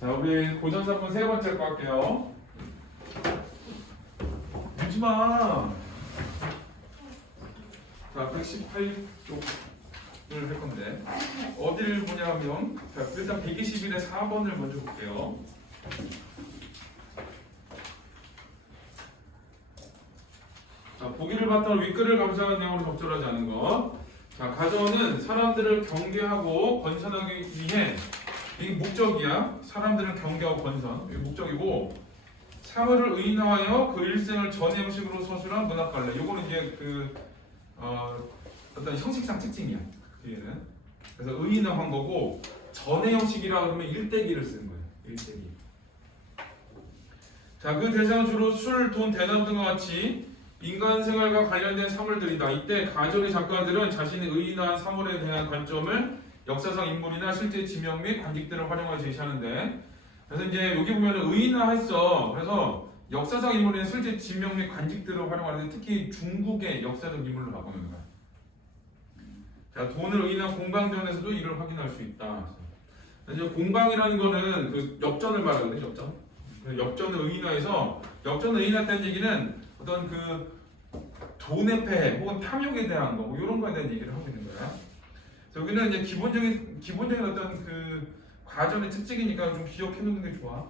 자, 우리 고전산문 세 번째 거 할게요. 울지마. 자, 118쪽을 할 건데 어디를 보냐면, 자, 일단 121의 4번을 먼저 볼게요. 자, 보기를 바탕으로 윗글을 감상한 내용으로 적절하지 않은 것. 자, 가정은 사람들을 경계하고 건선하기 위해, 이게 목적이야. 사람들을 경계하고 건선, 이게 목적이고, 사물을 의인화하여 그 일생을 전의 형식으로 서술한 문학관례. 요거는 이제 어떤 형식상 특징이야. 얘는. 그래서 의인화한 거고, 전의 형식이라 그러면 일대기를 쓰는 거예요. 일대기. 자, 그 대상은 주로 술, 돈, 대남 등과 같이 인간 생활과 관련된 사물들이다. 이때 가정의 작가들은 자신의 의인화한 사물에 대한 관점을 역사상 인물이나 실제 지명 및 관직들을 활용하여 제시하는데, 그래서 이제 여기 보면은 의인화했어. 그래서 역사상 인물이나 실제 지명 및 관직들을 활용하는데, 특히 중국의 역사적 인물로 바꾸는 거야. 자, 돈을 의인화한 공방전에서도 이를 확인할 수 있다. 이제 공방이라는 거는 그 역전을 말하거든요. 역전. 역전을 의인화해서, 역전을 의인화했다는 얘기는 어떤 그 돈의 폐해 혹은 탐욕에 대한 거, 뭐 이런 거에 대한 얘기를 하고 있는 거야. 여기는 이제 기본적인 어떤 그 과정의 특징이니까 좀 기억해 놓는 게 좋아.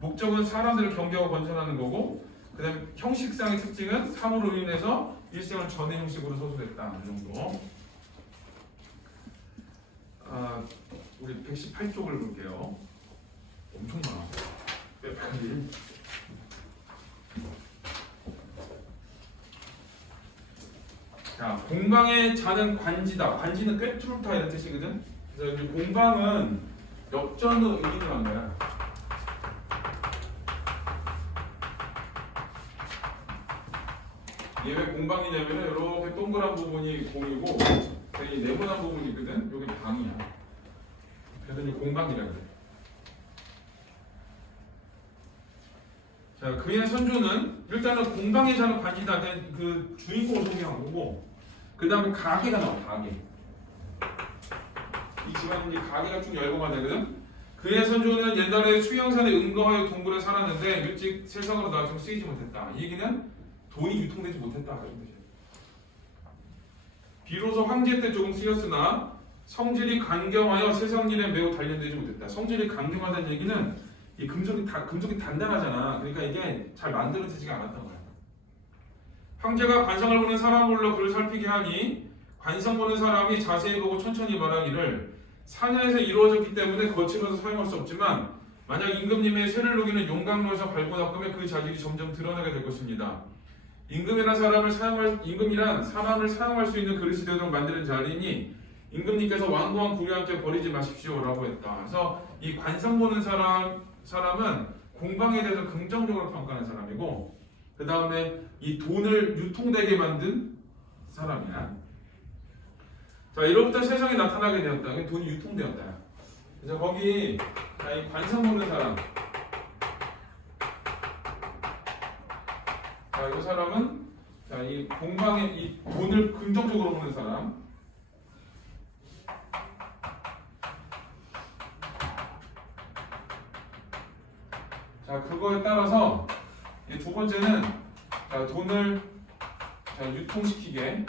목적은 사람들을 경계하고 건설하는 거고, 그다음에 형식상의 특징은 사물로 인해서 일생을 전의 형식으로 서술했다. 이 정도. 우리 118쪽을 볼게요. 엄청 많아. 자, 공방에 자는 관지다. 관지는 꿰뚫다 이런 뜻이거든. 그래서 여기 공방은 역전의 의미를 한 거야. 얘 왜 공방이냐면은 이렇게 동그란 부분이 공이고, 이 네모난 부분이 있거든. 여기 방이야. 그래서 이제 공방이라 그래. 자, 그의 선조는 일단은 공방에 사는 관지다. 그 주인공을 소개한 거고, 그 다음에 가게가 나와. 가게. 이 집안은 이제 가게가 쭉 열거가 되거든. 그의 선조는 옛날에 수양산에 은거하여 동굴에 살았는데 일찍 세상으로 나와 좀 쓰이지 못했다. 이 얘기는 돈이 유통되지 못했다. 이런 뜻이에요. 비로소 황제 때 조금 쓰였으나 성질이 강경하여 세상 일에 매우 단련되지 못했다. 성질이 강경하다는 얘기는 이 금속이 단단하잖아. 그러니까 이게 잘 만들어지지가 않았던 거야. 황제가 관상을 보는 사람을 불러 그를 살피게 하니, 관상 보는 사람이 자세히 보고 천천히 말하기를, 사냐에서 이루어졌기 때문에 거칠어서 사용할 수 없지만 만약 임금님의 쇠를 녹이는 용광로에서 밟고 닦으면 그 자질이 점점 드러나게 될 것입니다. 임금이란 사람을 사용할 수 있는 그릇이 되도록 만드는 자리니 임금님께서 완고한 구리와 함께 버리지 마십시오라고 했다. 그래서 이 관상 보는 사람은 공방에 대해서 긍정적으로 평가하는 사람이고, 그 다음에 이 돈을 유통되게 만든 사람이야. 자, 이로부터 세상에 나타나게 되었다. 돈이 유통되었다. 그래서 거기 이 관상 보는 사람. 자, 이 사람은 이 공방에 이 돈을 긍정적으로 보는 사람. 자, 그거에 따라서 두 번째는 돈을 유통시키게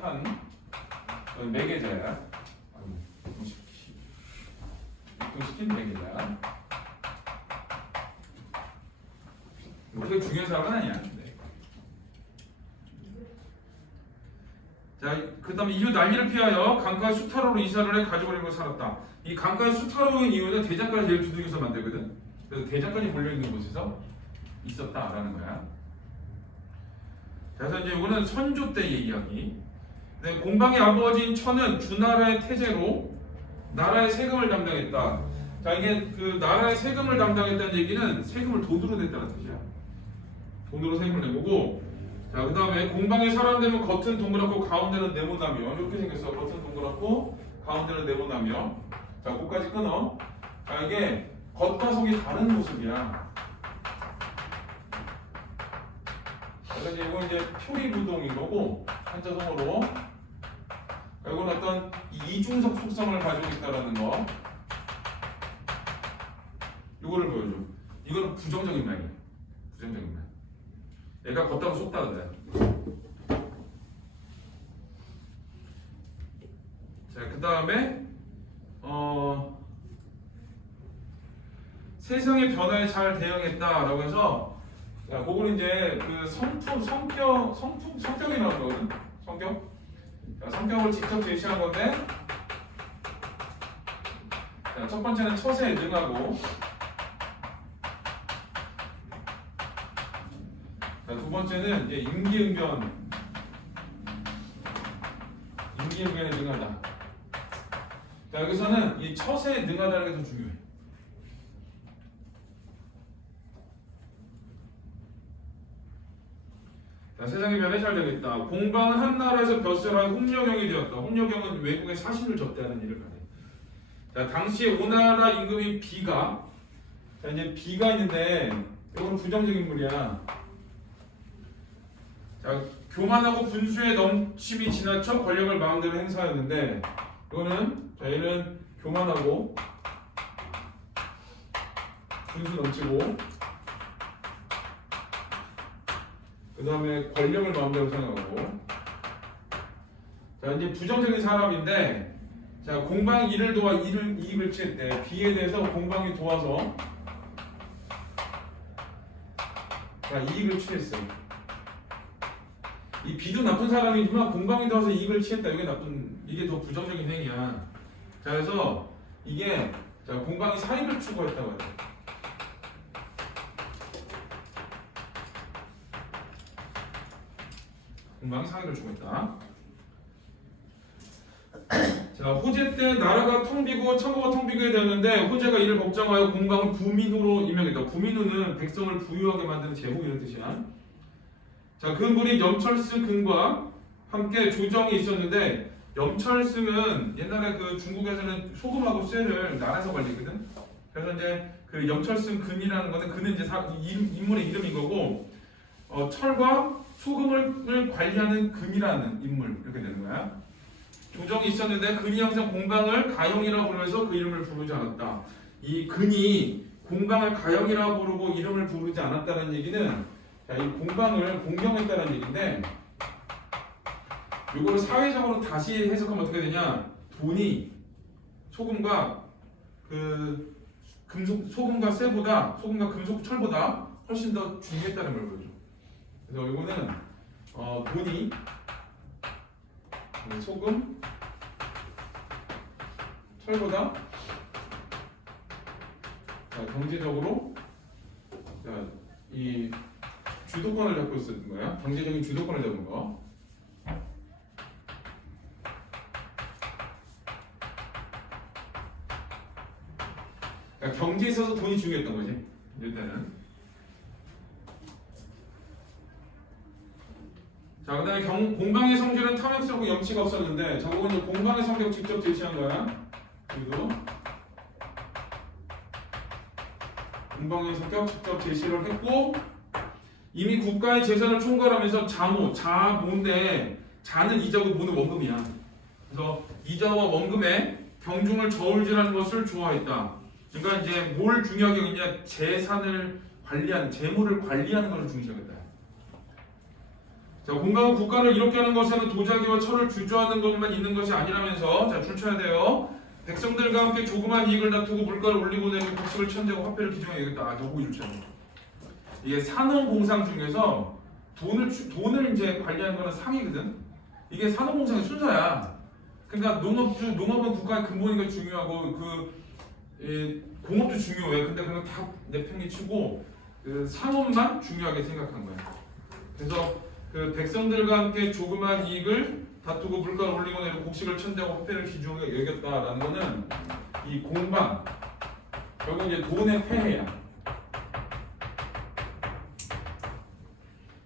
한 매개자야. 유통시킨 매개자. 그게 중요한 사람은 아니야. 네. 자, 그 다음에 이후 난리를 피하여 강가의 수타로로 이사를 해 가족을 이루고 살았다. 이 강가의 수타로인 이유는 대장간이 제일 두들겨서 만들거든. 그래서 대장간이 몰려있는 곳에서 있었다라는 거야. 그래서 이제 이거는 선조 때의 이야기. 네, 공방의 아버지인 천은 주나라의 태제로 나라의 세금을 담당했다. 자, 이게 그 나라의 세금을 담당했다는 얘기는 세금을 돈으로 냈다는 뜻이야. 돈으로 세금을 낸 거고, 자, 그 다음에 공방에 사람 되면 겉은 동그랗고 가운데는 네모나며, 이렇게 생겼어. 겉은 동그랗고 가운데는 네모나며. 자, 거기까지 끊어. 자, 이게 겉과 속이 다른 모습이야. 그래서 이건 이제 표리부동인 거고 한자성어로. 이건 어떤 이중적 속성을 가지고 있다라는 거. 이거를 보여줘. 이거는 부정적인 말이야. 부정적인 말. 얘가 걷다가 쏟다 그래. 자, 그 다음에 세상의 변화에 잘 대응했다라고 해서, 자, 그거는 이제 그 성격이라는 거거든. 성격. 자, 성격을 직접 제시한 건데, 자, 첫 번째는 처세에 능하고, 자, 두 번째는 이제 임기응변에 능하다. 자, 여기서는 이 처세에 능하다는 게 더 중요해. 자, 세상의 변화에 잘 되겠다. 공방은 한 나라에서 벼슬한 홍려경이 되었다. 홍려경은 외국의 사신을 접대하는 일을 하네. 자, 당시에 오나라 임금인 비가, 자, 이제 비가 있는데 이건 부정적인 인물이야. 자, 교만하고 분수에 넘침이 지나쳐 권력을 마음대로 행사하였는데, 이거는, 자, 얘는 교만하고 분수 넘치고, 그 다음에 권력을 마음대로 사용하고. 자, 이제 부정적인 사람인데, 자, 공방이 이를 도와 이익을 취했대. 비에 대해서 공방이 도와서, 자, 이익을 취했어. 이 비도 나쁜 사람이지만 공방이 도와서 이익을 취했다. 이게 더 부정적인 행위야. 자, 그래서 이게, 자, 공방이 사익을 추구했다고 해요. 공방이 사익을 추구했다. 자, 호재 때 나라가 텅 비고 창고가 텅 비게 되었는데, 호재가 이를 걱정하여 공방을 부민후로 임명했다. 부민후는 백성을 부유하게 만드는 제국 이런 뜻이야. 자, 그 무리 염철승 근과 함께 조정이 있었는데, 염철승은 옛날에 그 중국에서는 소금하고 쇠를 나라에서 관리거든. 그래서 이제 그 염철승 근이라는 거는 그는 이제 인물의 이름인 거고, 철과 소금을 관리하는 금이라는 인물 이렇게 되는 거야. 조정이 있었는데 근이 항상 공방을 가형이라고 부르면서 그 이름을 부르지 않았다. 이 근이 공방을 가형이라고 부르고 이름을 부르지 않았다는 얘기는, 자, 이 공방을 공경했다는 얘기인데, 이거를 사회적으로 다시 해석하면 어떻게 되냐? 돈이 소금과 그 소금과 쇠보다, 소금과 금속, 철보다 훨씬 더 중요했다는 걸 보여줘. 그래서 이거는 돈이 소금, 철보다, 자, 경제적으로, 자, 이 주도권을 잡고 있었던 거야. 경제적인 주도권을 잡은 거. 그러니까 경제에 있어서 돈이 중요했던 거지. 일단은. 자, 그 다음에 공방의 성질은 탐욕스럽고 염치가 없었는데, 저거는 공방의 성격 직접 제시한 거야. 그리고 공방의 성격 직접 제시를 했고, 이미 국가의 재산을 총괄하면서 자모인데, 자는 이자고 모는 원금이야. 그래서 이자와 원금에 경중을 저울질하는 것을 좋아했다. 그러니까 이제 뭘 중요하게 여기냐? 재산을 관리하는, 재물을 관리하는 것을 중시하겠다. 자, 공방은 국가를 이롭게 하는 것에는 도자기와 철을 주저하는 것만 있는 것이 아니라면서, 자, 줄쳐야 돼요. 백성들과 함께 조그만 이익을 다투고 물가를 올리고 내리고 곡식을 천재고 화폐를 기증해야겠다. 더고 줄쳐야 돼. 이게 산업공상 중에서 돈을 이제 관리하는 거는 상이거든. 이게 산업공상의 순서야. 그러니까 농업은 국가의 근본이니까 중요하고, 공업도 중요해. 근데 그건 다 내팽개치고 그 산업만 중요하게 생각한 거야. 그래서 그 백성들과 함께 조그만 이익을 다투고 물가를 올리고 내리고 곡식을 천대하고 화폐를 기중하게 여겼다라는 거는 이 공방, 결국 이제 돈의 폐해야.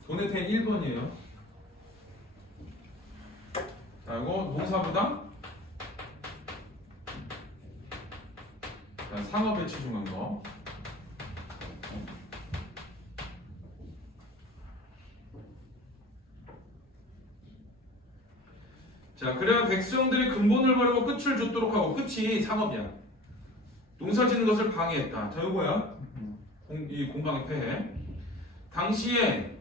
돈의 폐해 1번이에요. 자, 이거 농사부당, 자, 상업에 치중한 거. 자, 그래야 백성들이 근본을 버리고 끝을 줬도록 하고, 끝이 상업이야. 농사 짓는 것을 방해했다. 자, 이거야. 이 공방의 폐해. 당시에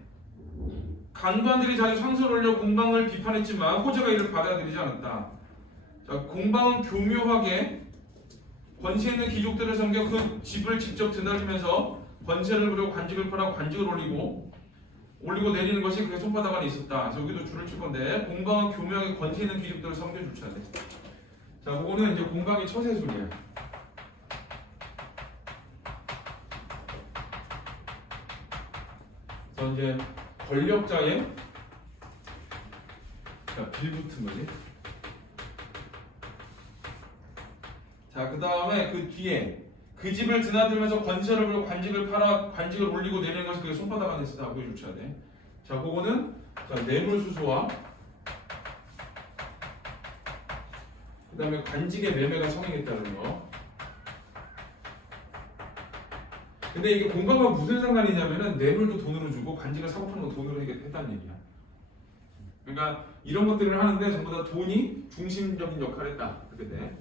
간관들이 자주 상소를 올려 공방을 비판했지만 호재가 이를 받아들이지 않았다. 자, 공방은 교묘하게 권세 있는 귀족들을 섬겨 그 집을 직접 드나들면서 권세를 부리고 관직을 팔아 관직을 올리고 내리는 것이 그의 손바닥 안에 있었다. 그래서 여기도 줄을 칠 건데 공방은 교묘하게 권세 있는 귀족들을 섬겨 주셔야 돼. 자, 그거는 이제 공방의 처세술이야. 그래서 이제 권력자의 빌붙은 거지. 자, 그 다음에 그 뒤에 그 집을 드나들면서 권세를 부리고 관직을 팔아 관직을 올리고 내리는 것이 그게 손바닥 안에 있었다. 그거 주셔야 돼. 자, 그거는 뇌물수수와 그 다음에 관직의 매매가 성행했다는 거. 근데 이게 공방과 무슨 상관이냐면은 뇌물도 돈으로 주고 관직을 사고 파는 거 돈으로 했다는 얘기야. 그러니까 이런 것들을 하는데 전부 다 돈이 중심적인 역할을 했다. 그렇게 돼.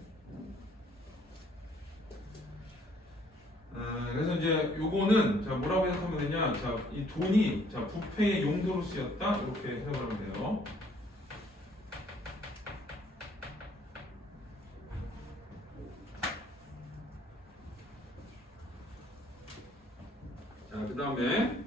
그래서 이제 요거는 자 뭐라고 해석하면 되냐? 자, 이 돈이 자 부패의 용도로 쓰였다. 이렇게 해석을 하면 돼요. 자, 그다음에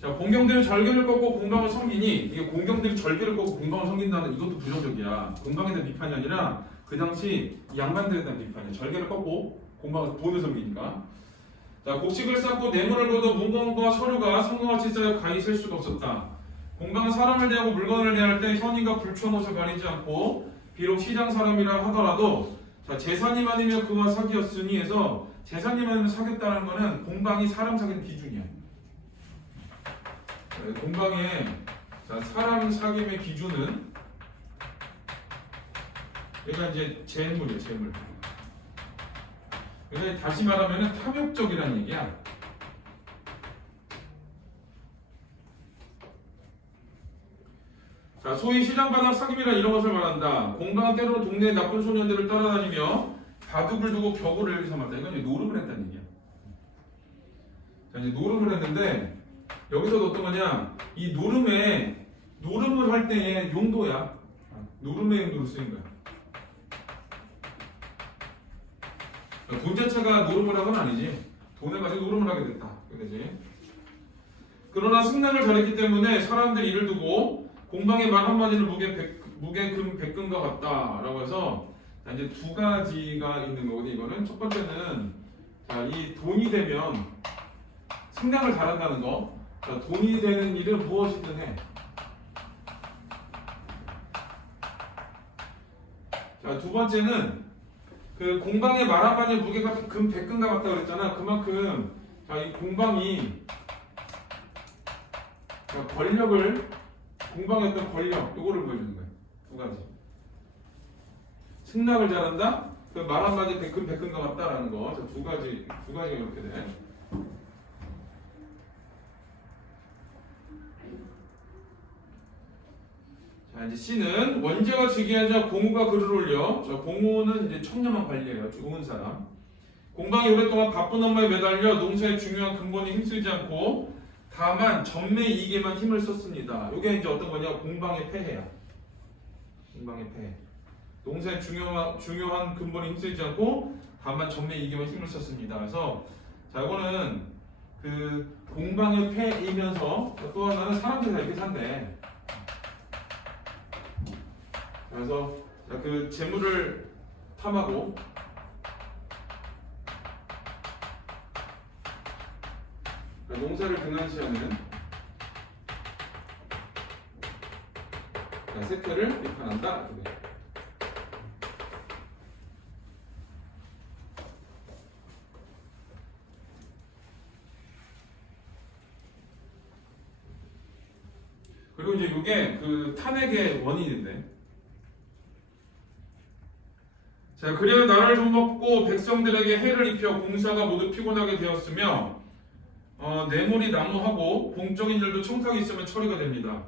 자 공경들이 절개를 꺾고 공방을 섬기니 이게 공경들이 절개를 꺾고 공방을 섬긴다는 이것도 부정적이야. 공방에 대한 비판이 아니라 그 당시 양반들에 대한 비판이야. 절개를 꺾고 공방을 돈을 섬기니까. 자, 곡식을 쌓고 뇌물을 거둬 문건과 서류가 성같이 쌓여 가히 셀 수가 없었다. 공방은 사람을 대하고 물건을 대할 때 현인과 불충한 옷을 가리지 않고 비록 시장 사람이라 하더라도 자, 재산이 많으면 그와 사귀었으니 해서 재산이 많으면 사귀었다는 것은 공방이 사람 사귀는 기준이야. 자, 공방의 자, 사람 사귐의 기준은 얘가 이제 재물이에요. 재물. 그래서 다시 말하면 탐욕적이라는 얘기야. 자, 소위 시장바닥 사귐이라 이런 것을 말한다. 공방은 때로는 동네 나쁜 소년들을 따라다니며 바둑을 두고 격을 삼았다. 이건 이제 노름을 했다는 얘기야. 자, 이제 노름을 했는데 여기서도 어떤 거냐? 이 노름을 할 때의 용도야. 노름의 용도로 쓰인 거야. 돈 자체가 노름을 한 건 아니지. 돈을 가지고 노름을 하게 됐다. 그러지. 그러나 승낙을 잘했기 때문에 사람들이 이를 두고 공방의 말 한마디는 무게 금 백금과 같다라고 해서 자, 이제 두 가지가 있는 거거든요. 이거는 첫 번째는 자, 이 돈이 되면 승낙을 잘한다는 거. 자, 돈이 되는 일은 무엇이든 해. 자, 두 번째는 그 공방의 말 한마디 무게가 금 백금과 같다 그랬잖아. 그만큼 자, 이 공방이 자, 권력을 공방의 어떤 권력 이거를 보여주는 거예요. 두 가지. 승낙을 잘한다. 그 말 한마디 금 백금과 같다라는 거. 자, 두 가지가 이렇게 돼. 자, 이제 C는 원제가 즉위하자 공우가 글을 올려. 자, 공우는 이제 청렴한 관리예요. 좋은 사람. 공방이 오랫동안 바쁜 업무에 매달려 농사의 중요한 근본에 힘쓰지 않고 다만 전매 이익에만 힘을 썼습니다. 이게 이제 어떤 거냐? 공방의 폐해야. 공방의 폐해. 농사의 중요한 근본에 힘쓰지 않고 다만 전매 이익에만 힘을 썼습니다. 그래서 자, 이거는 그 공방의 폐이면서 또 하나는 사람들이 다 이렇게 산대. 그래서 그 재물을 탐하고 농사를 등한시하는 세태를 비판한다. 그리고 이제 이게 그 탄핵의 원인인데. 자, 그래야 나라를 좀먹고 백성들에게 해를 입혀 공사가 모두 피곤하게 되었으며 뇌물이 난무하고 공적인 일도 청탁이 있으면 처리가 됩니다.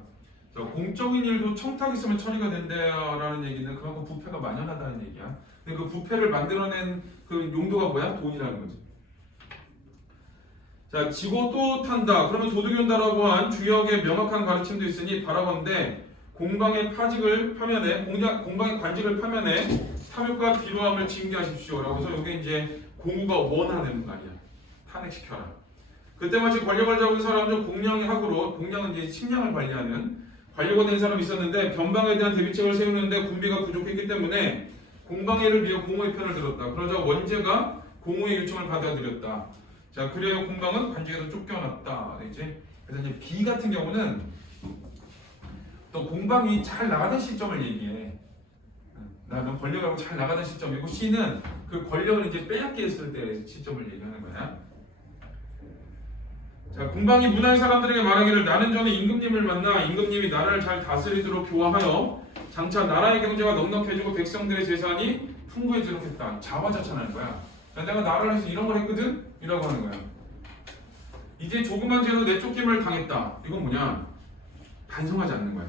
공적인 일도 청탁 있으면 처리가 된다라는 얘기는 그만큼 부패가 만연하다는 얘기야. 근데 그 부패를 만들어낸 그 용도가 뭐야? 돈이라는 거지. 자, 지고 또 탄다. 그러면 도둑이 온다라고 한 주역의 명확한 가르침도 있으니 바라건대 공방의 파직을 파면해, 공방의 관직을 파면해 탐욕과 비루함을 징계하십시오라고 해서 이게 이제 공우가 원하는 말이야. 탄핵시켜라. 그때 마치 권력을 잡은 사람 중 공량학으로, 공량은 이제 식량을 관리하는 관료가 된 사람이 있었는데 변방에 대한 대비책을 세우는데 군비가 부족했기 때문에 공방회를 위해 공우의 편을 들었다. 그러자 원제가 공우의 요청을 받아들였다. 자, 그래야 공방은 관직에서 쫓겨났다. 이제 그래서 이제 B 같은 경우는 또 공방이 잘 나가던 시점을 얘기해. 나는 권력하고 잘 나가던 시점이고 C는 그 권력을 이제 빼앗게 했을 때 시점을 얘기하는 거야. 자, 공방이 문화의 사람들에게 말하기를 나는 전에 임금님을 만나 임금님이 나라를 잘 다스리도록 교화하여 장차 나라의 경제가 넉넉해지고 백성들의 재산이 풍부해지도록 했다. 자화자찬하는 거야. 내가 나라를 해서 이런 걸 했거든? 이라고 하는 거야. 이제 조그만 죄로 내쫓김을 당했다. 이건 뭐냐? 반성하지 않는 거야.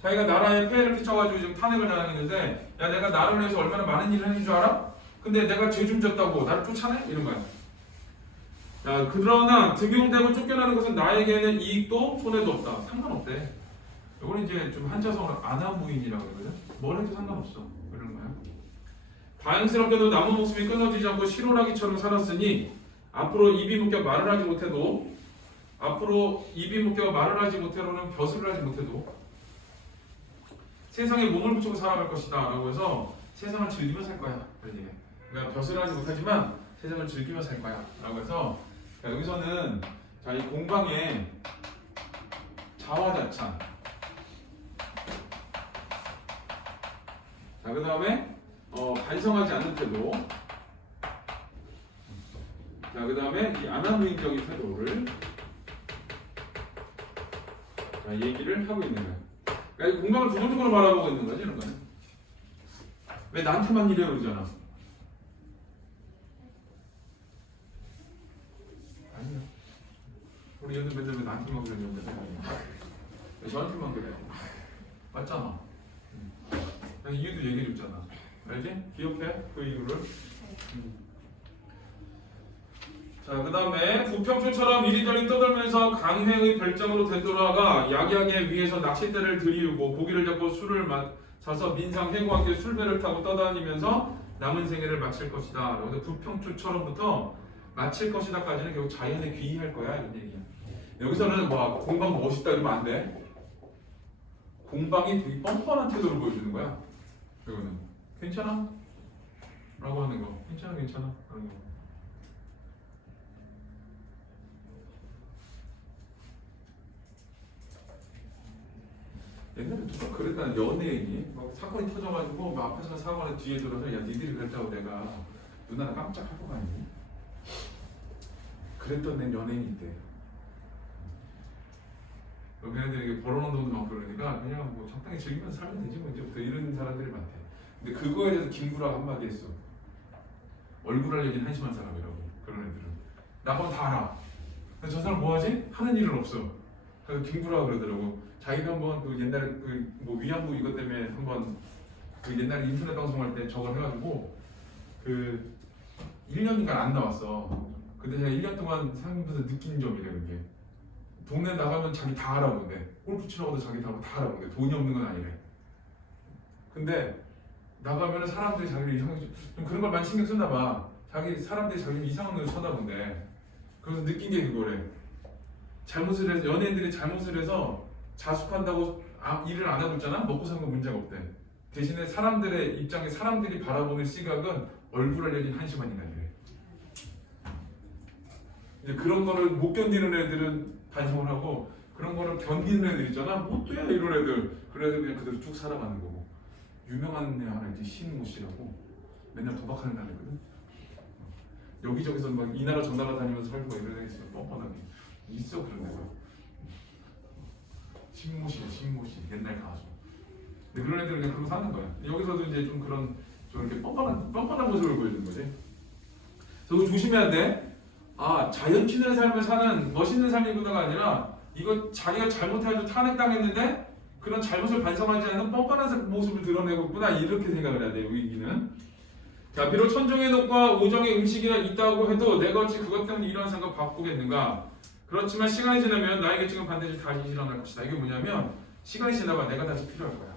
자기가 나라에 폐해를 끼쳐가지고 지금 탄핵을 당했는데 야 내가 나라를 위해서 얼마나 많은 일을 했는 줄 알아? 근데 내가 죄 좀 졌다고 나를 쫓아내? 이런 거야. 야, 그러나 등용되고 쫓겨나는 것은 나에게는 이익도 손해도 없다. 상관없대. 이거는 이제 좀 한자성어로 안하무인이라고 그러거든. 뭘 해도 상관없어. 그러는 거야. 다행스럽게도 남은 목숨이 끊어지지 않고 실오라기처럼 살았으니 앞으로 입이 묶여 말을 하지 못해도 벼슬을 하지 못해도 세상에 몸을 붙이고 살아갈 것이다 라고 해서 세상을 즐기며 살 거야. 그러니까 벼슬을 하지 못하지만 세상을 즐기며 살 거야 라고 해서 여기서는 자, 이 공방의 자화자찬, 자, 그 다음에 반성하지 않는 태도, 자, 그 다음에 이 안하무인적인 태도를 자, 얘기를 하고 있는 거야. 그러니까 이 공방을 부정적으로 바라보고 있는 거지, 이런 거는. 왜 나한테만 이래요 그러잖아. 아니야. 우리 얘는 맨날 왜 나한테만 그러냐고. 왜 저한테만 그래? 맞잖아. 난 이유도 얘기해줬잖아. 알지? 기억해? 그 이유를. 자, 그 다음에 부평초처럼 이리저리 떠들면서 강회의 별장으로 되돌아가 야기하게 위에서 낚싯대를 들이우고 고기를 잡고 술을 마셔서 민상 해고하게 술배를 타고 떠다니면서 남은 생애를 마칠 것이다. 그래서 부평초처럼부터 마칠 것이다까지는 결국 자연에 귀의할 거야 이런 얘기야. 여기서는 뭐 공방 멋있다 이러면 안 돼. 공방이 되게 뻔뻔한 태도를 보여주는 거야. 이거는 괜찮아? 라고 하는 거. 괜찮아 하는 거. 옛날에 누가 그랬다는 연예인이 막 사건이 터져가지고 막 앞에서 사고는 뒤에 들어서 야 니들이 그랬다고 내가 누나는 깜짝할 거 아니니? 그랬던 내 연예인이 있대. 걔네들이 벌어놓은 돈도 많고 그러니까 그냥 뭐 적당히 즐기면서 살면 되지 뭐 이제부터 이런 사람들이 많대. 근데 그거에 대해서 김구라가 한마디 했어. 얼굴 할 얘기는 한심한 사람이라고. 그런 애들은 나보고 다 알아. 근데 저 사람 뭐하지? 하는 일은 없어. 그래서 김구라가 그러더라고. 자기가 한번 그 옛날에 그 뭐 위안부 이것 때문에 한번 그 옛날에 인터넷 방송할 때 저걸 해가지고 그 1년인가 안 나왔어. 근데 제가 1년 동안 살면서 느낀 점이래 그게. 동네 나가면 자기 다 알아본대. 골프 치러 가도 자기 다 알아본대. 돈이 없는 건 아니래. 근데 나가면 사람들이 자기를 이상하게 좀 그런 걸 많이 신경 쓰나 봐. 사람들이 자기를 이상한 눈으로 쳐다본대. 그래서 느낀 게 그거래. 잘못을 해서 연예인들이 잘못을 해서 자숙한다고 일을 안 하고 있잖아? 먹고 사는 건 문제가 없대. 대신에 사람들의 입장에 사람들이 바라보는 시각은 얼굴 알려진 한심한 인간이래. 이제 그런 거를 못 견디는 애들은 반성을 하고 그런 거를 견디는 애들 있잖아? 못 돼요 이런 애들. 그런 애들 그냥 그대로 쭉 살아가는 거고. 유명한 애 하나 있지 신모 씨라고 맨날 도박하는 애거든. 여기저기서 막 이 나라 저 나라 다니면서 살고 이런 애 있어. 뻔뻔하게 있어 그런 애가. 신모 씨 옛날 가수. 근데 그런 애들은 그냥 그러고 사는 거야. 여기서도 이제 좀 그런 좀 이렇게 뻔뻔한 모습을 보여주는 거지. 그래서 조심해야 돼. 아 자연친의 삶을 사는 멋있는 삶이구나가 아니라 이거 자기가 잘못해가지고 탄핵당했는데 그런 잘못을 반성하지 않는 뻔뻔한 모습을 드러내고 있구나 이렇게 생각을 해야 돼요. 의기는. 자, 비록 천종의 녹과 오정의 음식이나 있다고 해도 내가 어찌 그것 때문에 이러한 생각 바꾸겠는가. 그렇지만 시간이 지나면 나에게 지금 반드시 다시 일어날 것이다. 이게 뭐냐면 시간이 지나가 내가 다시 필요할 거야.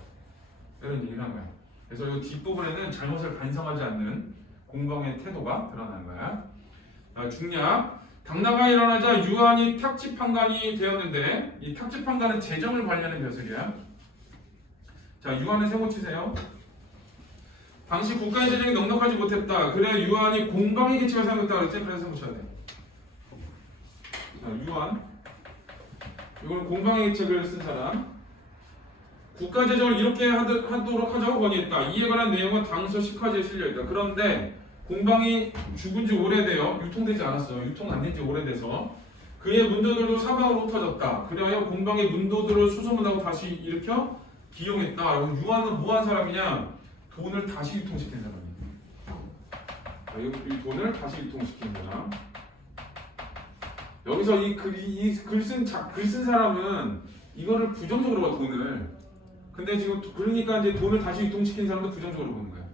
이런 얘기를 한 거야. 그래서 이 뒷부분에는 잘못을 반성하지 않는 공방의 태도가 드러나는 거야. 중략. 당나가 일어나자 유한이 탁지판관이 되었는데 이 탁지판관은 재정을 관련한 벼슬이야. 자, 유한은 세모 치세요. 당시 국가의 재정이 넉넉하지 못했다. 그래 유한이 공방의 계책을 사용했다 그랬지? 그래서 세모 쳐야 돼. 자, 유한. 이건 공방의 계책을 쓴 사람. 국가 재정을 이렇게 하도록 하자고 건의했다. 이에 관한 내용은 당서 10화지에 실려있다. 그런데 공방이 죽은 지 오래되어 유통되지 않았어요. 유통 안 된 지 오래돼서 그의 문도들도 사방으로 흩어졌다. 그래야 공방의 문도들을 수소문하고 다시 일으켜 기용했다. 유한은 뭐한 사람이냐? 돈을 다시 유통시킨 사람이에요. 이 돈을 다시 유통시킨 사람. 여기서 이 글 쓴 사람은 이거를 부정적으로 봐, 돈을. 근데 지금 그러니까 이제 돈을 다시 유통시킨 사람도 부정적으로 보는 거야.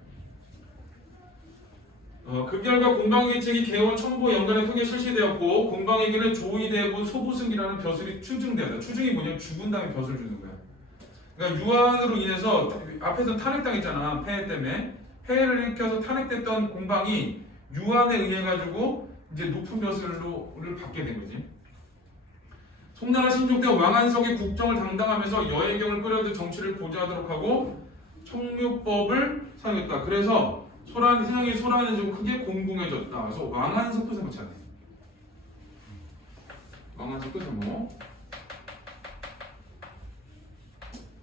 그 결과 공방의 계책이 개원 첨부 연간에 크게 실시되었고 공방에게는 조의대부 소부승이라는 벼슬이 추증되었다. 추증이 뭐냐면 죽은 다음에 벼슬을 주는 거야. 그러니까 유한으로 인해서 앞에서 탄핵당했잖아. 폐해 때문에. 폐해를 일으켜서 탄핵됐던 공방이 유한에 의해 가지고 이제 높은 벼슬을 받게 된 거지. 송나라 신종 때 왕한석이 국정을 담당하면서 여해경을 끌어들 정치를 보좌하도록 하고 청묘법을 사용했다. 그래서 세상의 소란은 좀 크게 공공해졌다. 그래서 왕한석도 세모 찾네. 왕한석도 세모.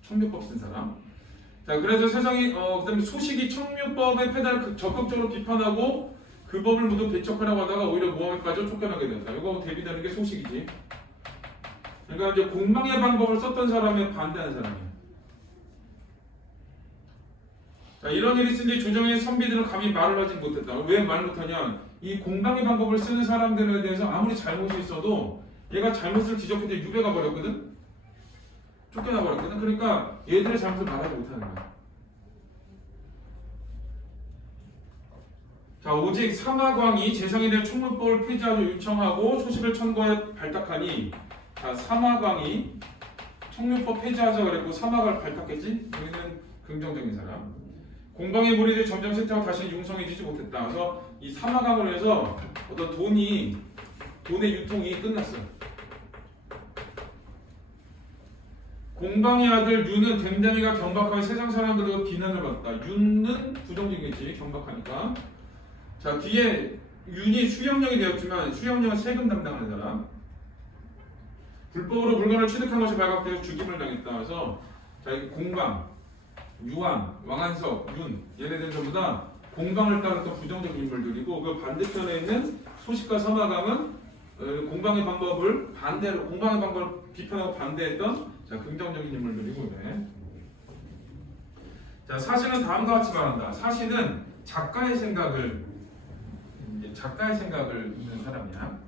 청묘법 쓴 사람. 자, 그래서 세상이 그다음에 소식이 청묘법의 폐단을 적극적으로 비판하고 그 법을 모두 배척하려고 하다가 오히려 모함에 빠져 쫓겨나게 된다. 이거 대비되는 게 소식이지. 그러니까 이제 공방의 방법을 썼던 사람에 반대하는 사람이야. 자, 이런 일이 있으니 조정의 선비들은 감히 말을 하지 못했다. 왜 말 못하냐? 이 공방의 방법을 쓰는 사람들에 대해서 아무리 잘못이 있어도 얘가 잘못을 지적해도 유배가 버렸거든? 쫓겨나 버렸거든? 그러니까 얘들의 잘못을 말하지 못하는 거야. 자, 오직 사마광이 재상에 대한 총문법을 폐지하고 요청하고 소식을 천거해 발탁하니 자, 사마광이 청문법 폐지하자 그랬고 사마광을 발탁했지? 여기는 긍정적인 사람. 공방의 무리들이 점점 쇠퇴하고 다시 융성해지지 못했다. 그래서 이 사마광으로 해서 어떤 돈의 유통이 끝났어. 공방의 아들 윤은 댐댐이가 경박하여 세상 사람들과 비난을 받았다. 윤은 부정적이겠지, 경박하니까. 자, 뒤에 윤이 수령령이 되었지만 수령령은 세금 담당하는 사람. 불법으로 물건을 취득한 것이 발각되어 죽임을 당했다. 그래서 자, 공방, 유한, 왕한석, 윤 얘네들 전부 다 공방을 따랐던 부정적 인물들이고 그 반대편에 있는 소식가 사마강은 공방의 방법을 비판하고 반대했던 자, 긍정적인 인물들이고 그래. 자, 사실은 다음과 같이 말한다. 사실은 작가의 생각을 있는 사람이야.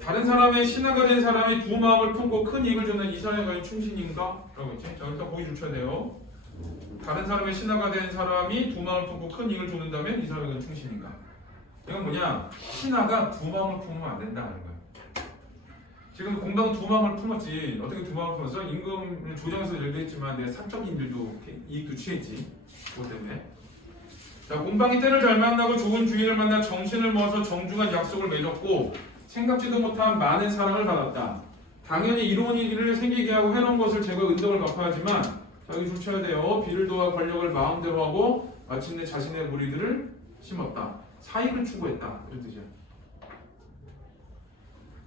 다른 사람의 신하가 된 사람이 두 마음을 품고 큰 이익을 주는 이 사람이 과연 충신인가? 라고 했지. 자, 일단 보기 주셔야 돼요. 다른 사람의 신하가 된 사람이 두 마음을 품고 큰 이익을 주는다면 이 사람이 과연 충신인가? 이건 뭐냐? 신하가 두 마음을 품으면 안 된다는 거야. 지금 공방은 두 마음을 품었지. 어떻게 두 마음을 품었어? 임금을 조정해서 열도했지만 내가 사적인들도 이익도 취했지. 그것 때문에. 자, 공방이 때를 잘 만나고 좋은 주인을 만나 정신을 모아서 정중한 약속을 맺었고 생각지도 못한 많은 사랑을 받았다. 당연히 이로운 일을 생기게 하고 해놓은 것을 제가 은덕을 갚아야지만 자기 조쳐야 돼요. 비를 도와 권력을 마음대로 하고 마침내 자신의 무리들을 심었다. 사익을 추구했다. 이런 뜻이야.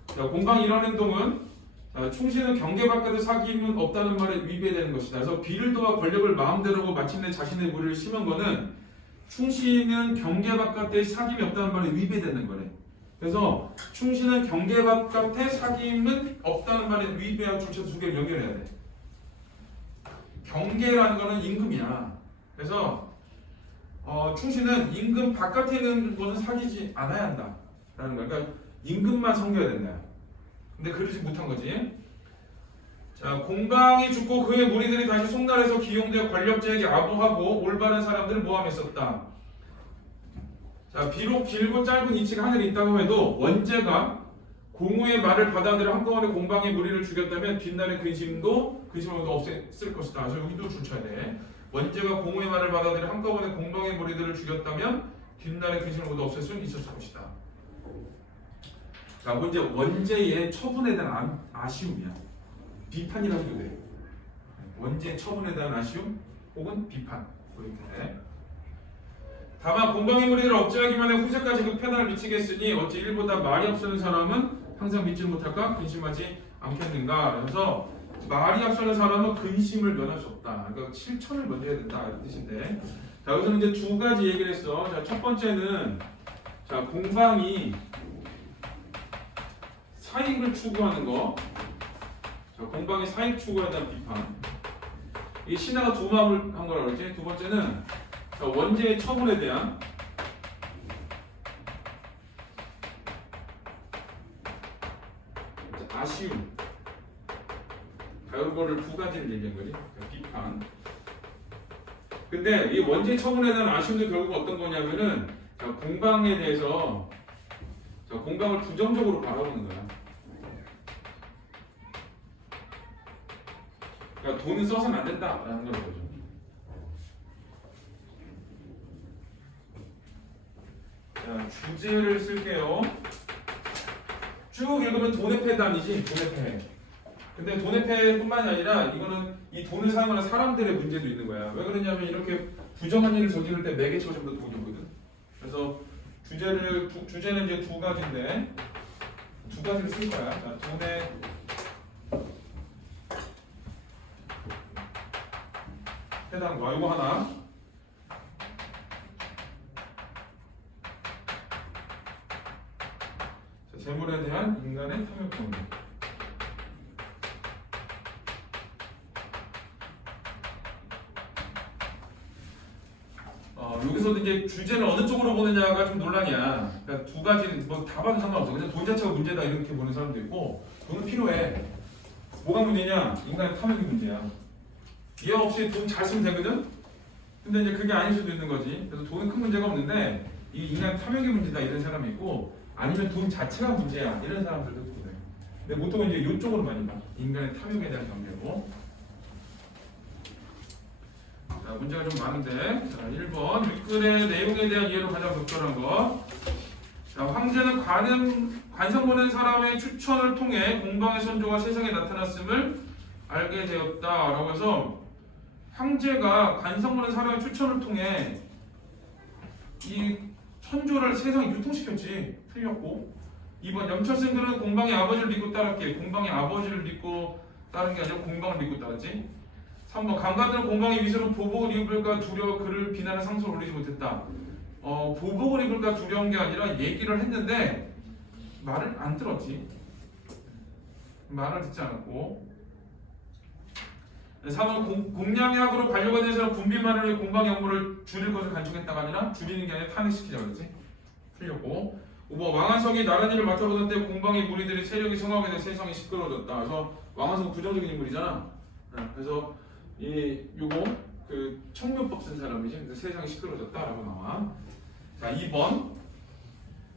자, 공방이 이런 행동은 충신은 경계 바깥의 사귐은 없다는 말에 위배되는 것이다. 그래서 비를 도와 권력을 마음대로 하고 마침내 자신의 무리를 심은 거는 충신은 경계 바깥의 사귐이 없다는 말에 위배되는 거래. 그래서 충신은 경계 바깥의 사귐은 없다는 말에 위배하고 주체 두 개를 연결해야 돼. 경계라는 거는 임금이야. 그래서 충신은 임금 바깥에 있는 것은 사귀지 않아야 한다. 라는 거야. 그러니까 임금만 섬겨야 된다. 근데 그러지 못한 거지. 자, 공방이 죽고 그의 무리들이 다시 송날에서 기용되어 권력자에게 아부하고 올바른 사람들을 모함했었다. 자, 비록 길고 짧은 이치가 하늘에 있다고 해도 원제가 공우의 말을 받아들여 한꺼번에 공방의 무리를 죽였다면 뒷날의 근심을 없앴을 것이다. 그래서 여기도 줄 쳐야 돼. 원제가 공우의 말을 받아들여 한꺼번에 공방의 무리들을 죽였다면 뒷날의 근심을 모두 없앨 수 있었을 것이다. 자, 문제 원제의 처분에 대한 아쉬움이야. 비판이라고 해도 돼. 원제의 처분에 대한 아쉬움 혹은 비판. 이렇게 돼. 다만 공방의 무리들을 억제하기만 해 후세까지 그 패단을 미치겠으니 어찌 일보다 말이 앞서는 사람은 항상 믿지 못할까? 근심하지 않겠는가? 그래서 말이 앞서는 사람은 근심을 면할 수 없다. 그러니까 실천을 먼저 해야 된다. 이런 뜻인데. 자, 여기서는 이제 두 가지 얘기를 했어. 자, 첫 번째는 자, 공방이 사익을 추구하는 거. 자, 공방이 사익 추구에 대한 비판. 이 신하가 두 마음을 한 거라고 그랬지. 두 번째는 자, 원제의 처분에 대한 아쉬움. 자, 이런 거를 두 가지를 얘기한 거지. 자, 비판. 근데 이 원제 처분에 대한 아쉬움도 결국 어떤 거냐면은 자, 공방에 대해서 자, 공방을 부정적으로 바라보는 거야. 그러니까 돈은 써서는 안 된다라는 걸 보죠. 자, 주제를 쓸게요. 쭉 읽으면 돈의 패단이지, 돈의 패. 근데 돈의 패뿐만이 아니라 이거는 이 돈을 사용하는 사람들의 문제도 있는 거야. 왜 그러냐면 이렇게 부정한 일을 저지를 때 매개체가 전부 다 돈이거든. 그래서 주제는 이제 두 가지인데 두 가지를 쓸 거야. 자, 돈의 패단과 이거 하나. 재물에 대한 인간의 탐욕 정도. 여기서도 이제 주제를 어느 쪽으로 보느냐가 좀 논란이야. 그러니까 두 가지는 뭐 다 봐도 상관없어. 그냥 돈 자체가 문제다 이렇게 보는 사람도 있고, 돈은 필요해. 뭐가 문제냐? 인간의 탐욕이 문제야. 이해 없이 돈 잘 쓰면 되거든. 근데 이제 그게 아닐 수도 있는 거지. 그래서 돈은 큰 문제가 없는데 이 인간 탐욕이 문제다 이런 사람이 있고, 아니면 돈 자체가 문제야 이런 사람들도 있고 그래. 근데 보통은 이제 이쪽으로 많이 봐. 인간의 탐욕에 대한 경계고. 자, 문제가 좀 많은데. 자, 1번 윗글의 내용에 대한 이해로 가장 적절한 것. 자, 황제는 관성 보는 사람의 추천을 통해 공방의 선조가 세상에 나타났음을 알게 되었다라고 해서 황제가 관성 보는 사람의 추천을 통해 이 선조를 세상에 유통시켰지. 틀렸고. 2번 염철생들은 공방의 아버지를 믿고 따랐기에 공방의 아버지를 믿고 따른 게 아니라 공방을 믿고 따랐지. 3번 강가들은 공방의 위세로 보복을 입을까 두려워 그를 비난의 상소를 올리지 못했다. 보복을 입을까 두려운 게 아니라 얘기를 했는데 말을 안 들었지. 말을 듣지 않았고. 3번 공량약으로 반려가 된 사람 군비만을 위해 공방의 업무를 줄일 것을 간청했다가 아니라 줄이는 게 아니라 탄핵시키자고 그러지. 틀렸고. 5번 왕한성이 나란 일을 맡아보는데 공방의 무리들이 세력이 성하게 돼 세상이 시끄러워졌다. 그래서 왕한성은 부정적인 인물이잖아. 그래서 요거 그 청묘법 쓴 사람이지. 근데 세상이 시끄러워졌다라고 나와. 자, 2번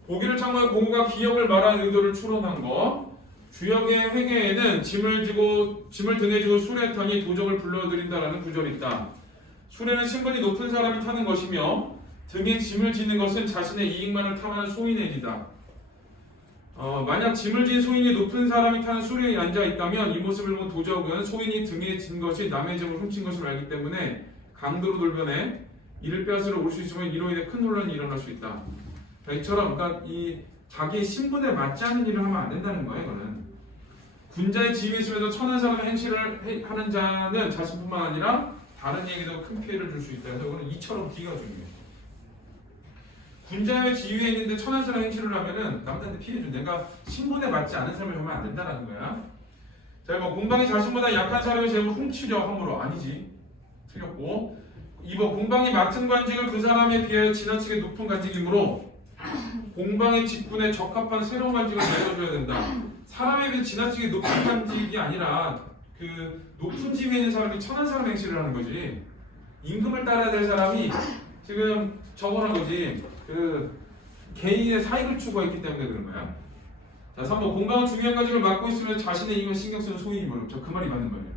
고기를 창고해 공우가 기역을 말하는 의도를 추론한 거. 주역의 회계에는 짐을 등에 지고 수레 타니 도적을 불러들인다라는 구절이 있다. 수레는 신분이 높은 사람이 타는 것이며 등에 짐을 지는 것은 자신의 이익만을 탐하는 소인의 일이다. 만약 짐을 진 소인이 높은 사람이 타는 수레에 앉아 있다면 이 모습을 본 도적은 소인이 등에 진 것이 남의 짐을 훔친 것을 알기 때문에 강도로 돌변해 이를 빼앗으러 올 수 있으면 이로 인해 큰 혼란이 일어날 수 있다. 이처럼 그러니까 이 자기의 신분에 맞지 않는 일을 하면 안 된다는 거예요. 이거는 군자의 지위에 있으면서 천한 사람의 행실을 하는 자는 자신뿐만 아니라 다른 이에게도 큰 피해를 줄 수 있다. 그래서 이거는 이처럼 D가 중요해요. 군자의 지위에 있는데 천한 사람의 행실을 하면은 남들한테 피해 준. 내가 신분에 맞지 않은 삶을 하면 안 된다는 거야. 자, 뭐 공방이 자신보다 약한 사람의 재물을 훔치려 함으로 아니지. 틀렸고. 2번 공방이 맡은 관직을 그 사람에 비하여 지나치게 높은 관직이므로 공방의 직분에 적합한 새로운 관직을 내려줘야 된다. 사람에 비해 지나치게 높은 관직이 아니라 그 높은 집에 있는 사람이 천한 사람 행실을 하는 거지. 임금을 따라야 될 사람이 지금 저거는 거지. 그 개인의 사익을 추구했기 때문에 그런 거야. 자, 3번 공방은 중요한 관직을 맡고 있으면 자신의 이익을 신경 쓰는 소인임을. 그 말이 맞는 말이에요.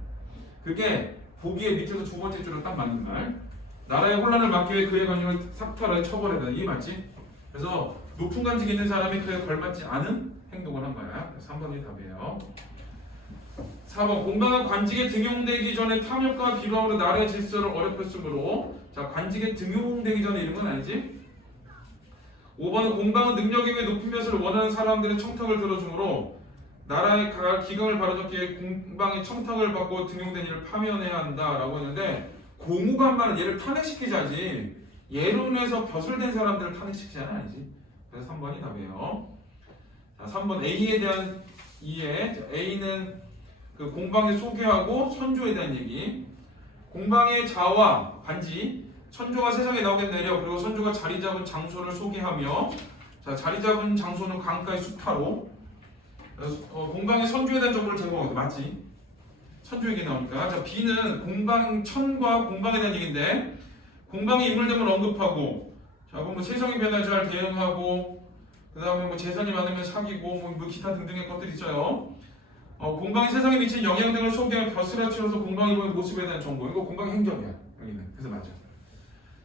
그게 보기에 밑에서 두 번째 줄은 딱 맞는 말. 나라의 혼란을 막기 위해 그의 관직을 삭탈하여 처벌해야 된다. 이게 맞지? 그래서 높은 관직이 있는 사람이 그에 걸맞지 않은 행동을 한 거야. 3번이 답이에요. 4번 공방은 관직에 등용되기 전에 탐욕과 비방으로 나라의 질서를 어렵혔으므로 자 관직에 등용되기 전에 이런 건 아니지? 5번은 공방은 능력에 비해 높은 것을 원하는 사람들의 청탁을 들어주므로 나라의 기강을 바로잡기에 공방의 청탁을 받고 등용된 일을 파면해야 한다라고 했는데 공우간만은 얘를 탄핵시키자지 예론에서 벼슬된 사람들을 탄핵시키자는 아니지. 그래서 3번이 답이에요. 자, 3번 A에 대한 이해. A는 그 공방에 소개하고 선조에 대한 얘기. 공방의 자와 관지. 선조가 세상에 나오게 내려 그리고 선조가 자리 잡은 장소를 소개하며 자 자리 잡은 장소는 강가의 수타로. 공방의 선조에 대한 정보를 제공하고 맞지? 선조 얘기 나오니까. 자 B는 공방천과 공방에 대한 얘기인데 공방의 인물됨을 언급하고 자 그럼 뭐 세상의 변화에 잘 대응하고 그 다음에 뭐 재산이 많으면 사귀고 뭐 기타 등등의 것들이 있어요. 공방이 세상에 미친 영향 등을 소개한 벼슬아치로서 공방이 보이는 모습에 대한 정보. 이거 공방의 행적이야 여기는. 그래서 맞아.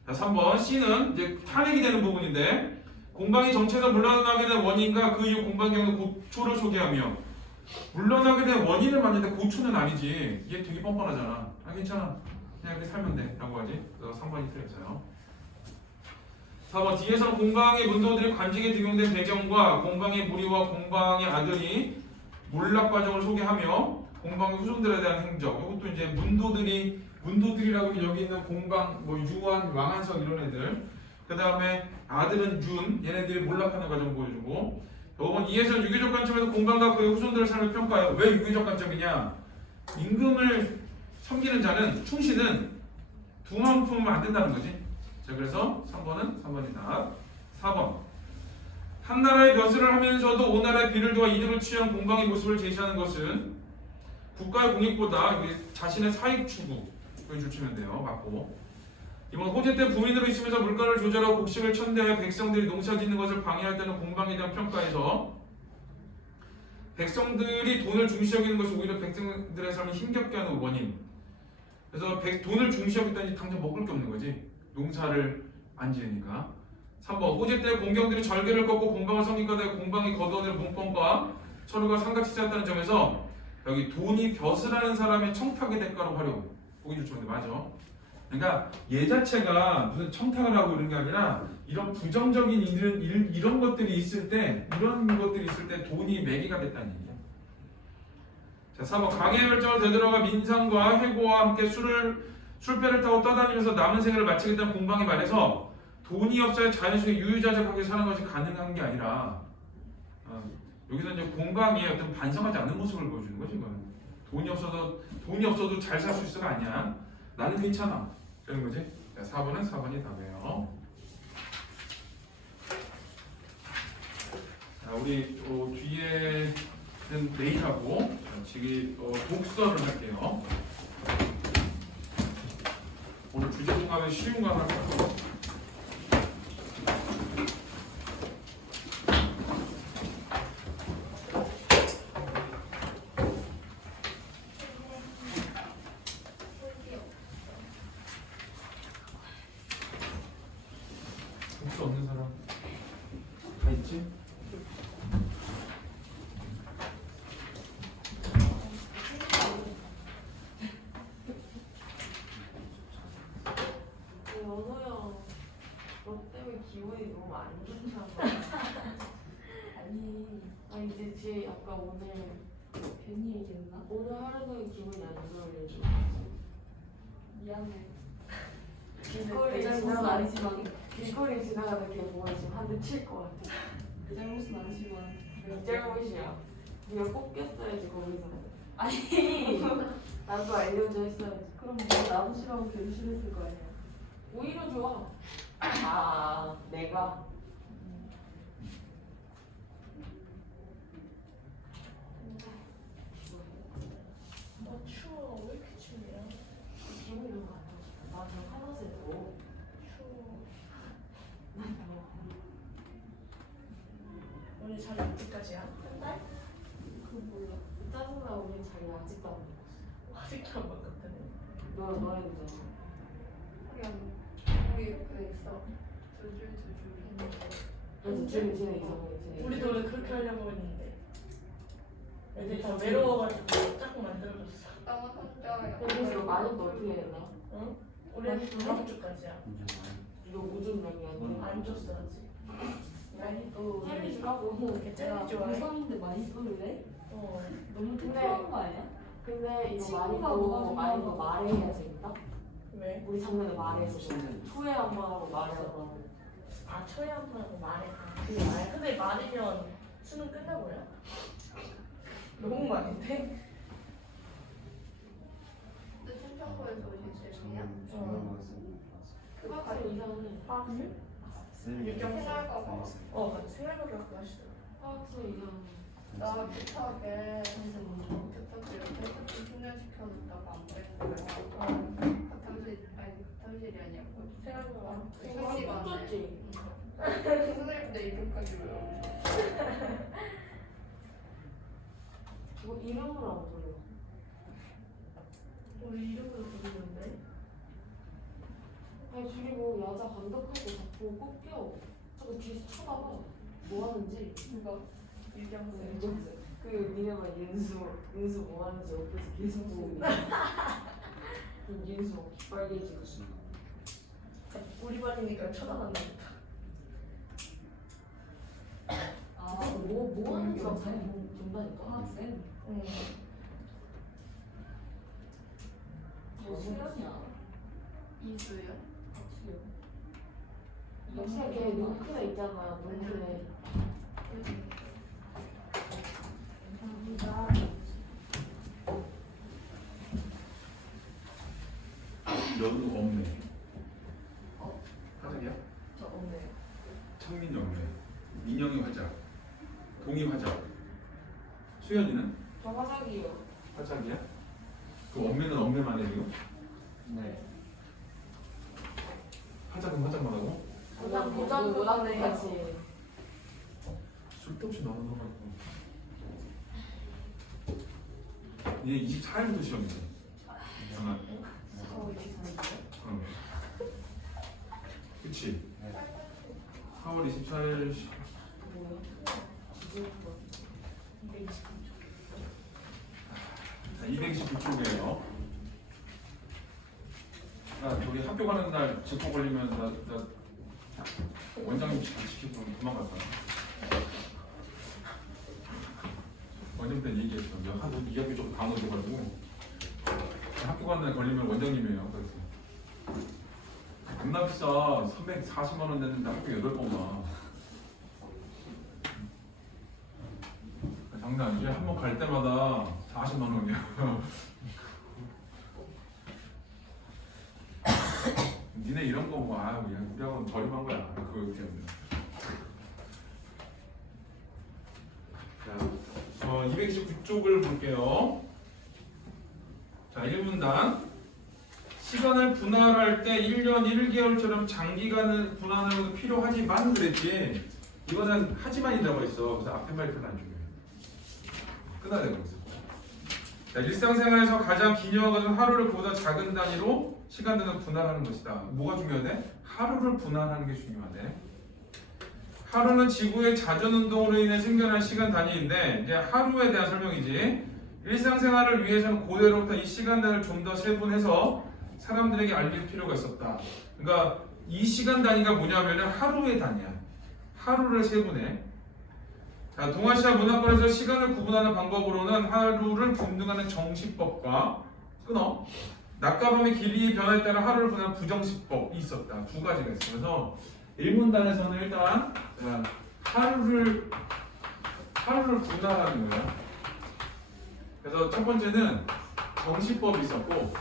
자 3번 C는 이제 탄핵이 되는 부분인데 공방이 정체에서 물러나게 된 원인과 그 이후 공방의 경우 고초를 소개하며 물러나게 된 원인을 맞는데 고초는 아니지. 이게 되게 뻔뻔하잖아. 아 괜찮아 그냥 이렇게 살면 돼 라고 하지. 그래서 3번이 틀렸어요. 4번 뒤에서는 공방의 문도들이 관직에 등용된 배경과 공방의 무리와 공방의 아들이 몰락 과정을 소개하며 공방의 후손들에 대한 행적. 이것도 이제 문도들이라고 하면 여기 있는 공방 뭐 유한, 왕한성 이런 애들. 그 다음에 아들은 윤, 얘네들이 몰락하는 과정을 보여주고. 5번 이에서는 유교적 관점에서 공방과 그의 후손들의 삶을 평가해요. 왜 유교적 관점이냐? 임금을 섬기는 자는 충신은 두만 품으면 안 된다는 거지. 자 그래서 3번이다. 4번 한 나라의 벼슬을 하면서도 오 나라의 비를 도와 이득을 취한 공방의 모습을 제시하는 것은 국가의 공익보다 자신의 사익 추구 여기 주시면 돼요. 맞고. 이번 호재 때 부민으로 있으면서 물가를 조절하고 곡식을 천대하여 백성들이 농사 짓는 것을 방해할 때는 공방에 대한 평가에서 백성들이 돈을 중시 여기는 것이 오히려 백성들의 삶을 힘겹게 하는 원인. 그래서 돈을 중시 여기다니 당장 먹을 게 없는 거지. 농사를 안 지으니까. 3번 호재 때 공경들이 절개를 꺾고 공방을 섬기고 공방이 거둬낼 문법과 서류가 상같이 쌓였다는 점에서 여기 돈이 벼슬하는 사람의 청탁의 대가로 활용. 보기 좋죠. 맞아. 그러니까 얘 자체가 무슨 청탁을 하고 이런 게 아니라 이런 부정적인 이런 것들이 있을 때 돈이 매개가 됐다는 얘기야. 자 4번 강의 결정을 되돌아가 민상과 해고와 함께 술배를 타고 떠다니면서 남은 생애를 마치겠다는 공방의 말에서 돈이 없어야 자연 속에 유유자적하게 사는 것이 가능한 게 아니라 여기서 이제 공방이 어떤 반성하지 않는 모습을 보여주는 거지. 이거는 돈이 없어도 잘 살 수 있어가 아니야. 나는 괜찮아 이런 거지. 자, 4번이 답이에요. 자, 우리 뒤에는 내일하고 지금 독서를 할게요. 오늘 주제 중간에 쉬운 거 하나 할게요. 독서 없는 사람 다 있지? 연호야, 너 때문에 기분이 너무 안 좋잖아. 아니 이제 쟤 약간 오늘 괜히 얘기했나? 오늘 하루 종일 기분이 안 좋으려고. 미안해. 길거리 지나가다 걔 보고 지금 한 대 칠 것 같아. 내 잘못은 아니지만 네 잘못이야. 네가 꼽겼어야지 거기서. 아니 나도 알려줘 했어야지. 그럼 뭐 나도 싫어하고 걔도 싫었을 거 아니야. 오히려 좋아. 아 내가 추워. 왜 이렇게 춥냐? 기분이 너무 안 좋아. 나 그냥 화장실 고 추워. 난 그냥 우리 자리 언제까지야? 한 달? 그 몰라. 짜증나 우리 자리 아직도 안 먹었어. 아직도 안 바꿨다네. 너의 의자. 우리 그 있어. 두 줄 했는데. 그래서 쟤네 이상해. 쟤네. 우리도 원래 그렇게 하려고 했는데 애들이 다 외로워가지고 자꾸 만들어줬어. 나 혼자. 그래서 너 마법도 어떻게 해야 되나? 응? 우리는 다음 주까지야. 이거 무슨 명이야? 안 줬어 아직. 많이 또 젤리 주라고. 이렇게 젤리 좋아해? 우선인데 많이 뿌리래? 어. 너무 근데- 특별한 거 아니야? 근데 이거 친구가 많이 뭐가 많이 좋아하나 말해야 재밌다? 왜? 우리 작년에 말해서 초에 한 번 하고 말해서 아 초에 한 번 하고 말해. 그게 말. 근데 말이면 수능 끝나버려? 너무 많은데? 근데 충청도에서 오실 때이야? 그거 이상은 화학술? 유경 생활과가. 어 맞아. 생활과학 맛있어. 화학수 이상 나 기타게 기타게 이렇게 훈련시켜줬다가 안 되는 거야. 바탕실이 아니야. 생활과학. 수업 시간에. 줬지. 선생님 내 이름까지 외워주셨어. 이거 이름으로 안 불러. 우리 이름으로 부르는데? 아니 그리고 여자 감독할 때 자꾸 꼭 껴. 자꾸 뒤에서 쳐다봐. 뭐 하는지. 누가? 유경 쌤. 그 니네가 윤수 뭐 하는지 옆에서 계속 보고 있는. 윤수 막 빨개지고. 우리 반이니까 쳐다봤나 보다. 뭐 하는지 막 잘 본다니까. 화학쌤? 응. 뭐 수련이야? 이수연? 역시나 걔 눈크레 있잖아. 눈크레. 연우 없네. 화작이야? 저 없네. 창민이 없네. 민영이 화작. 동이 화작. 수연이는? 저 화작이에요. 화작이야? 그 엄매는 엄매만 해 지금? 네. 화작은 화작만 하고? 모장 같이. 쓸데없이 나오는 거 같고. 얘 24일부터 시험이네. 응. 그치? 네. 4월 24일 뭐야? 229쪽이에요. 나 저기 학교 가는 날 직고 걸리면 나 원장님 잘 지키고 도망갈 거야. 원장님한테 얘기했어. 너 이 학교 좀 강원도가지고 학교 가는 날 걸리면 원장님이에요. 그래서 겁나 비싸. 340만 원 냈는데 학교 8번 와. 장난 아니지? 한 번 갈 때마다 40만 원이야. 니네 이런 거 뭐, 아유, 그냥 우리하고는 저렴한 거야. 그거 얘기하면. 자, 229쪽을 볼게요. 자, 1문단. 시간을 분할할 때 1년 1개월처럼 장기간을 분할하는 것도 필요하지만 그랬지. 이거는 하지만이 들어가 있어. 그래서 앞에 말 별로 안 중요해. 끝나야 되고 있어. 자, 일상생활에서 가장 기념한 것은 하루를 그보다 작은 단위로 시간 등을 분할하는 것이다. 뭐가 중요하대? 하루를 분할하는 게 중요하대. 하루는 지구의 자전운동으로 인해 생겨난 시간 단위인데 이제 하루에 대한 설명이지. 일상생활을 위해서는 고대로부터 이 시간 단위를 좀 더 세분해서 사람들에게 알릴 필요가 있었다. 그러니까 이 시간 단위가 뭐냐면은 하루의 단위야. 하루를 세분해. 자, 동아시아 문화권에서 시간을 구분하는 방법으로는 하루를 균등하는 정시법과 끊어 낮과 밤의 길이의 변화에 따라 하루를 분하는 부정시법이 있었다. 두 가지가 있어. 그래서 일문단에서는 일단 하루를 분할하는 거야. 그래서 첫 번째는 정시법이 있었고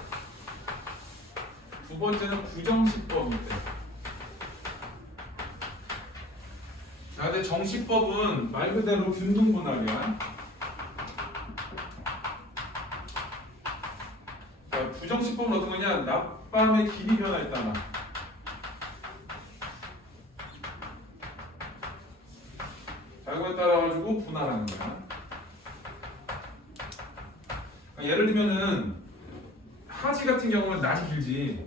두 번째는 부정시법이 있대. 자, 근데 정시법은 말 그대로 균등분할이야. 정식법은 어떤 거냐? 낮밤의 길이 변화했다. 자, 이거에 따라가지고 분할하는 거야. 그러니까 예를 들면은 하지 같은 경우는 낮이 길지.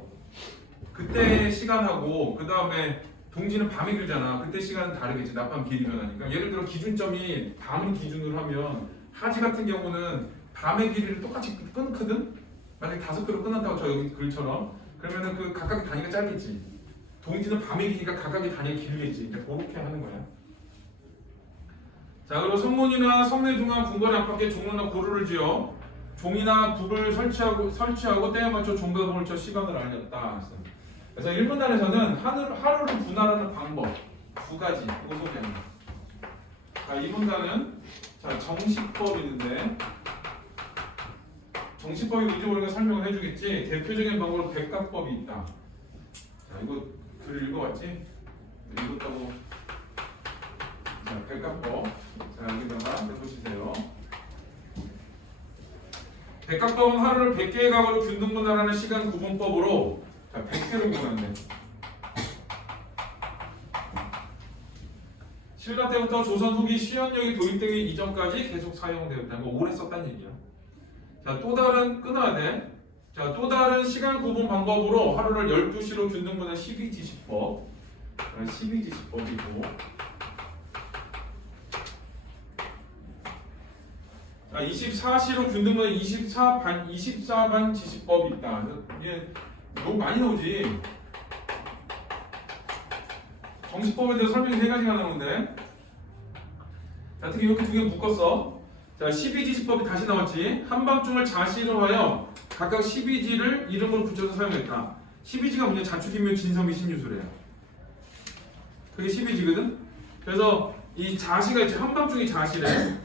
그때 시간하고 그 다음에 동지는 밤에 길잖아. 그때 시간은 다르겠지. 낮밤 길이 변하니까. 예를 들어 기준점이 밤을 기준으로 하면 하지 같은 경우는 밤의 길이를 똑같이 끊거든. 만약에 5km 끊었다고 저 여기 글처럼 그러면은 그 각각의 단위가 짧겠지. 동지는 밤의 길이가 각각의 단위가 길겠지. 이제 그렇게 하는 거야. 자, 그리고 성문이나 성내 중앙 궁궐 안팎에 종로나 고루를 지어 종이나 북을 설치하고 때에 맞춰 종과 북을 쳐 시간을 알렸다. 그래서 1분단에서는 하루를 분할하는 방법 2가지 이거 소개합니다. 자, 2분단은 자, 정식법이 있는데 정식법이 위주로 설명을 해주겠지. 대표적인 방법으로 백각법이 있다. 자, 이거 글 읽어봤지? 읽었다고. 자, 백각법. 자, 여기다가 해보시세요. 백각법은 하루를 100개의 각으로 균등 분할하는 시간 구분법으로 자, 100개로 구분한대. 신라 때부터 조선 후기 시연령이 도입되기 이전까지 계속 사용되었다. 뭐 오래 썼다는 얘기야. 자, 또 다른 끊어야 돼. 자, 또 다른 시간 구분 방법으로 하루를 12시로 균등 분할 12지시법. 12지시법이고. 자, 24시로 균등 분할 24반 지시법이 있다. 이게 너무 많이 나오지. 정식법에 대해서 설명이 3가지가 나오는데 자, 특히 이렇게 2개 묶었어. 자, 12지시법이 다시 나왔지. 한밤중을 자시로 하여 각각 12지를 이름으로 붙여서 사용했다. 12지가 뭐냐? 자축인묘 진성미 신유술이에요. 그게 12지거든. 그래서 이 자시가 있지. 한밤중이 자시래.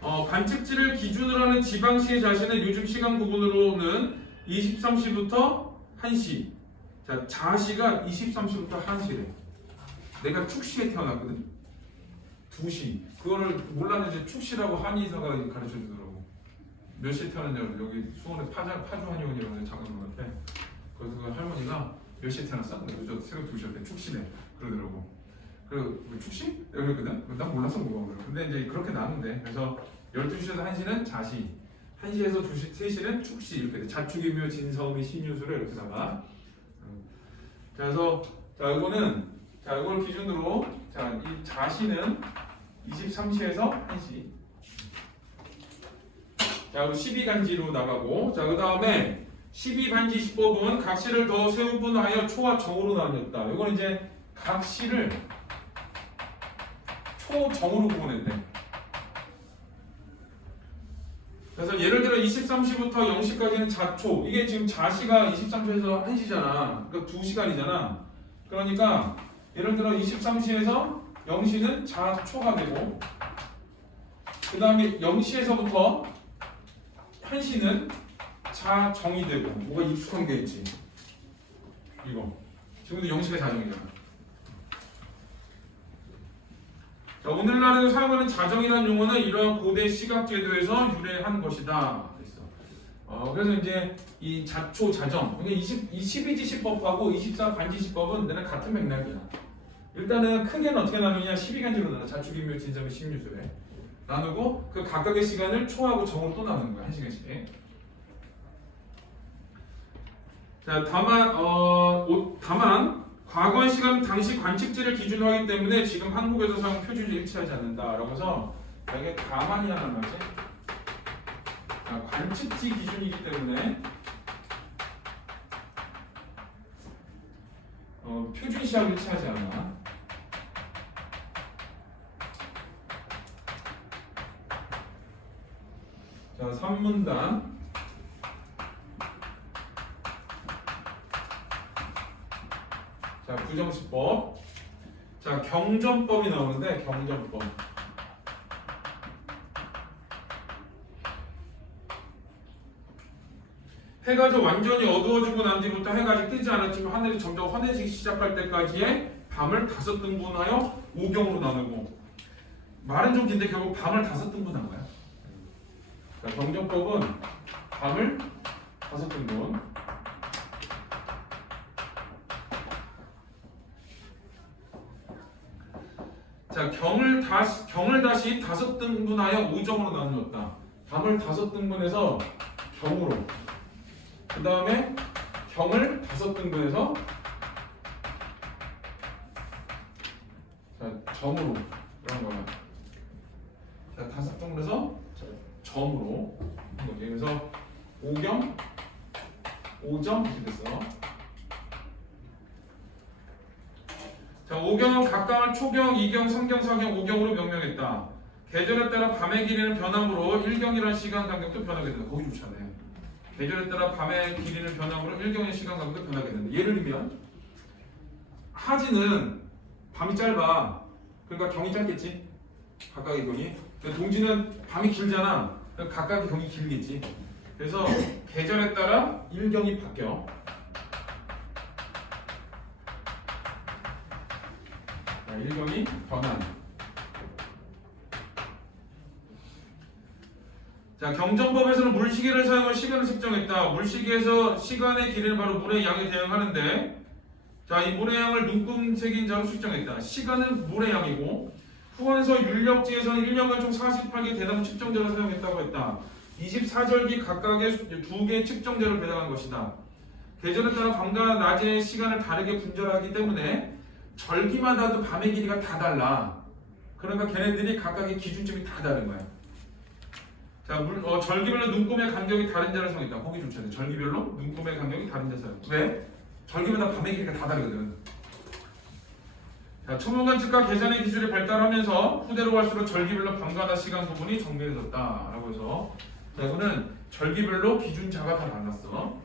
관측지를 기준으로 하는 지방시의 자시는 요즘 시간 구분으로는 23시부터 1시. 자, 자시가 23시부터 1시래. 내가 축시에 태어났거든. 2시. 그거를 몰랐는데 축시라고 한의사가 가르쳐 주더라고. 몇 시에 태어났냐고. 여기 수원에 파주 한의원이라고 장관님한테. 그래서 그 할머니가 몇 시에 태어났어? 그래서 저 새벽 2시였대. 축시네. 그러더라고. 그 축시? 그랬거든. 난 몰라서 물어본 거야. 근데 이제 그렇게 나눈대. 그래서 12시에서 1시는 자시. 1시에서 2시, 3시는 축시. 이렇게 돼. 자축이묘 진성미 신유술을 이렇게 나가. 자, 그래서 자, 이거는 자, 이걸 기준으로 자, 이 자시는 23시에서 1시. 자, 그리고 12간지로 나가고 자, 그 다음에 12반지시법은 각시를 더 세우분하여 초와 정으로 나뉘었다. 이건 이제 각시를 초, 정으로 구분했대. 그래서 예를 들어 23시부터 0시까지는 자초. 이게 지금 자시가 23시에서 1시잖아. 그러니까 2시간이잖아. 그러니까 예를 들어 23시에서 0시는 자초가 되고 그 다음에 0시에서부터 1시는 자정이 되고 뭐가 익숙한 게 있지. 이거. 지금도 0시가 자정이잖아. 자, 오늘날에도 사용하는 자정이라는 용어는 이러한 고대 시각제도에서 유래한 것이다. 그래서 이제 이 자초, 자정, 이게 12지시법하고 24반지시법은 내가 같은 맥락이야. 일단은 크게는 어떻게 나누냐? 12간지로 나눠. 자축인묘, 진성미, 신유술에 나누고 그 각각의 시간을 초하고 정으로 또 나누는 거야. 1시간씩. 자, 다만 과거의 시간은 당시 관측지를 기준으로 하기 때문에 지금 한국에서 사용 표준이 일치하지 않는다라고 해서 이게 다만이라는 말이지. 자, 관측지 기준이기 때문에 표준 시하고 일치하지 않아. 자, 3문단. 자, 부정시법. 자, 경전법이 나오는데 경전법. 해가 좀 완전히 어두워지고 난 뒤부터 해가 아직 뜨지 않았지만 하늘이 점점 환해지기 시작할 때까지의 밤을 5등분하여 5경으로 나누고 말은 좀 긴데 결국 밤을 5등분한 거야. 자, 경전법은 밤을 5등분. 자, 경을 다시 5등분하여 5점으로 나누었다. 담을 5등분해서 경으로. 그 다음에 경을 5등분해서 자, 점으로 이런 거야. 자, 5등분해서 점으로. 그래서 5경 5점 이렇게 됐어. 자, 5경은 각각을 초경, 2경, 3경, 4경, 5경으로 명명했다. 계절에 따라 밤의 길이는 변함으로 1경이라는 시간 간격도 변하게 된다. 거기 좋잖아. 계절에 따라 밤의 길이는 변함으로 1경의 시간 간격도 변하게 된다. 예를 들면 하지는 밤이 짧아. 그러니까 경이 짧겠지. 각각의 경이. 동지는 밤이 길잖아. 그러니까 각각의 경이 길겠지. 그래서 계절에 따라 1경이 바뀌어. 자, 1경이 변한. 자, 경전법에서는 물시계를 사용해 시간을 측정했다. 물시계에서 시간의 길이는 바로 물의 양에 대응하는데, 자, 이 물의 양을 눈금색인 자로 측정했다. 시간은 물의 양이고, 후원서 율력지에서는 1년간 총 48개 대나무 측정자를 사용했다고 했다. 24절기 각각의 2개의 측정자를 배당한 것이다. 계절에 따라 밤과 낮의 시간을 다르게 분절하기 때문에 절기마다도 밤의 길이가 다 달라. 그러니까 걔네들이 각각의 기준점이 다 다른 거야. 자, 절기별로 눈금의 간격이 다른 자를 사용했다. 거기 좋잖아요. 절기별로 눈금의 간격이 다른 자를 사용했다. 왜? 절기마다 밤의 길이가 다 다르거든. 자, 초문관 측과 계산의 기술이 발달하면서 후대로 갈수록 절기별로 밤과 낮 시간 구분이 정밀해졌다라고 해서, 자, 이거는 절기별로 기준자가 다 달랐어.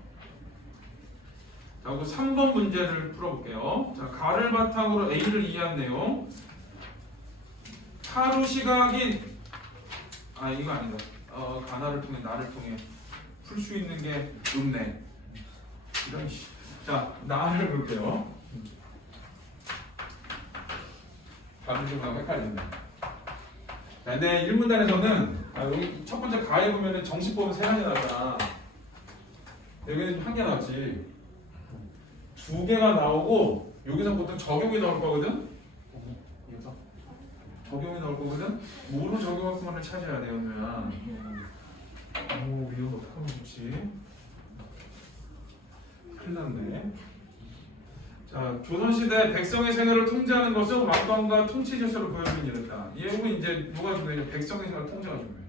자, 그리고 3번 문제를 풀어볼게요. 자, 가를 바탕으로 A를 이해한 내용. 하루 시각인 이거 아니다. 가나를 통해 나를 통해 풀 수 있는 게 없네. 이런 씨. 자, 나를 볼게요. 발음 좀 나고 헷갈린다. 자, 근데 1문단에서는 여기 첫 번째 가에 보면은 정식법은 3가지 나왔잖아. 여기는 1개 나왔지. 2개가 나오고 여기서 보통 적용이 나올 거거든. 여기서 적용이 나올 거거든. 뭐로 적용학습만을 찾아야 돼요, 그러면. 오, 이거 어떡하면 좋지? 큰일 났네. 자, 조선시대 백성의 생활을 통제하는 것은 왕관과 통치 질서를 보여주는 일이었다. 이 예고는 이제 뭐가 중요해? 백성의 생활을 통제가 중요해.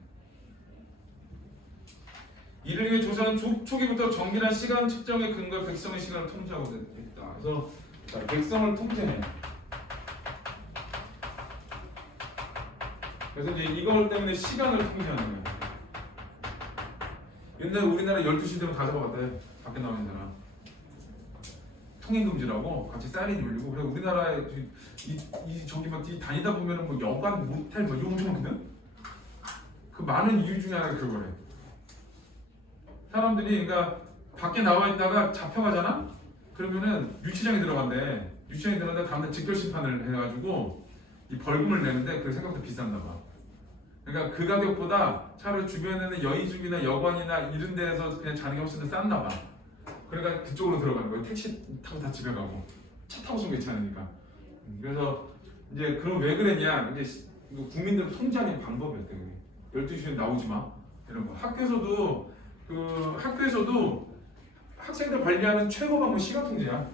이를 위해 조선은 초기부터 정밀한 시간 측정에 근거해 백성의 시간을 통제하고 있다. 그래서 자, 백성을 통제해. 그래서 이제 이걸 때문에 시간을 통제하는 거야. 옛날에 우리나라 12시 되면 다 잡아갔대. 밖에 나오는 사람. 통행금지라고 같이 사이렌이 울리고. 그래 우리나라에 저기 막 다니다 보면은 뭐 여관, 모텔 뭐 이런 거 많거든. 그 많은 이유 중에 하나가 그거래. 사람들이 그러니까 밖에 나와 있다가 잡혀가잖아. 그러면은 유치장에 들어간대. 유치장에 들어간다 다음날 직결 심판을 해가지고 이 벌금을 내는데 그 생각보다 비싼가 봐. 그러니까 그 가격보다 차라리 주변에는 여인숙이나 여관이나 이런 데에서 그냥 자는 게 훨씬 더 싼가 봐. 그러니까 그쪽으로 들어가는 거예요. 택시 타고 다 집에 가고 차 타고선 괜찮으니까. 그래서 이제 그럼 왜 그랬냐? 이제 국민들을 통제하는 방법이었대. 12시에 나오지 마 이런 거. 학교에서도 학생들 관리하는 최고 방법 시간 통제야.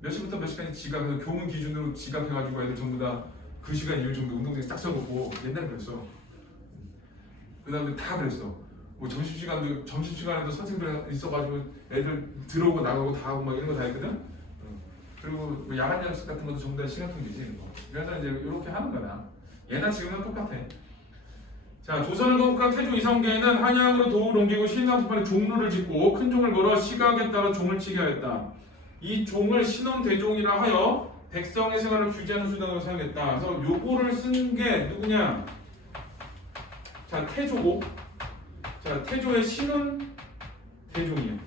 몇 시부터 몇 시까지 지각해서 교문 기준으로 지각해가지고 애들 전부 다 그 시간 이후 정도 운동장에 딱 써놓고 옛날에 그랬어. 그 다음에 다 그랬어. 뭐 점심시간에도 선생님들 있어가지고 애들 들어오고 나가고 다 하고 막 이런 거 다 했거든. 그리고 뭐 야간 연습 같은 것도 전부 다 시간 통제지 이런 거. 그래서 이제 이렇게 하는 거다. 예나 지금은 똑같아. 자, 조선을 건국한 태조 이성계는 한양으로 도를 옮기고 신라부판에 종로를 짓고 큰 종을 걸어 시각에 따라 종을 치게 하였다. 이 종을 신원대종이라 하여 백성의 생활을 규제하는 수단으로 사용했다. 그래서 요거를 쓴 게 누구냐? 자, 태조고. 자, 태조의 신원대종이에요.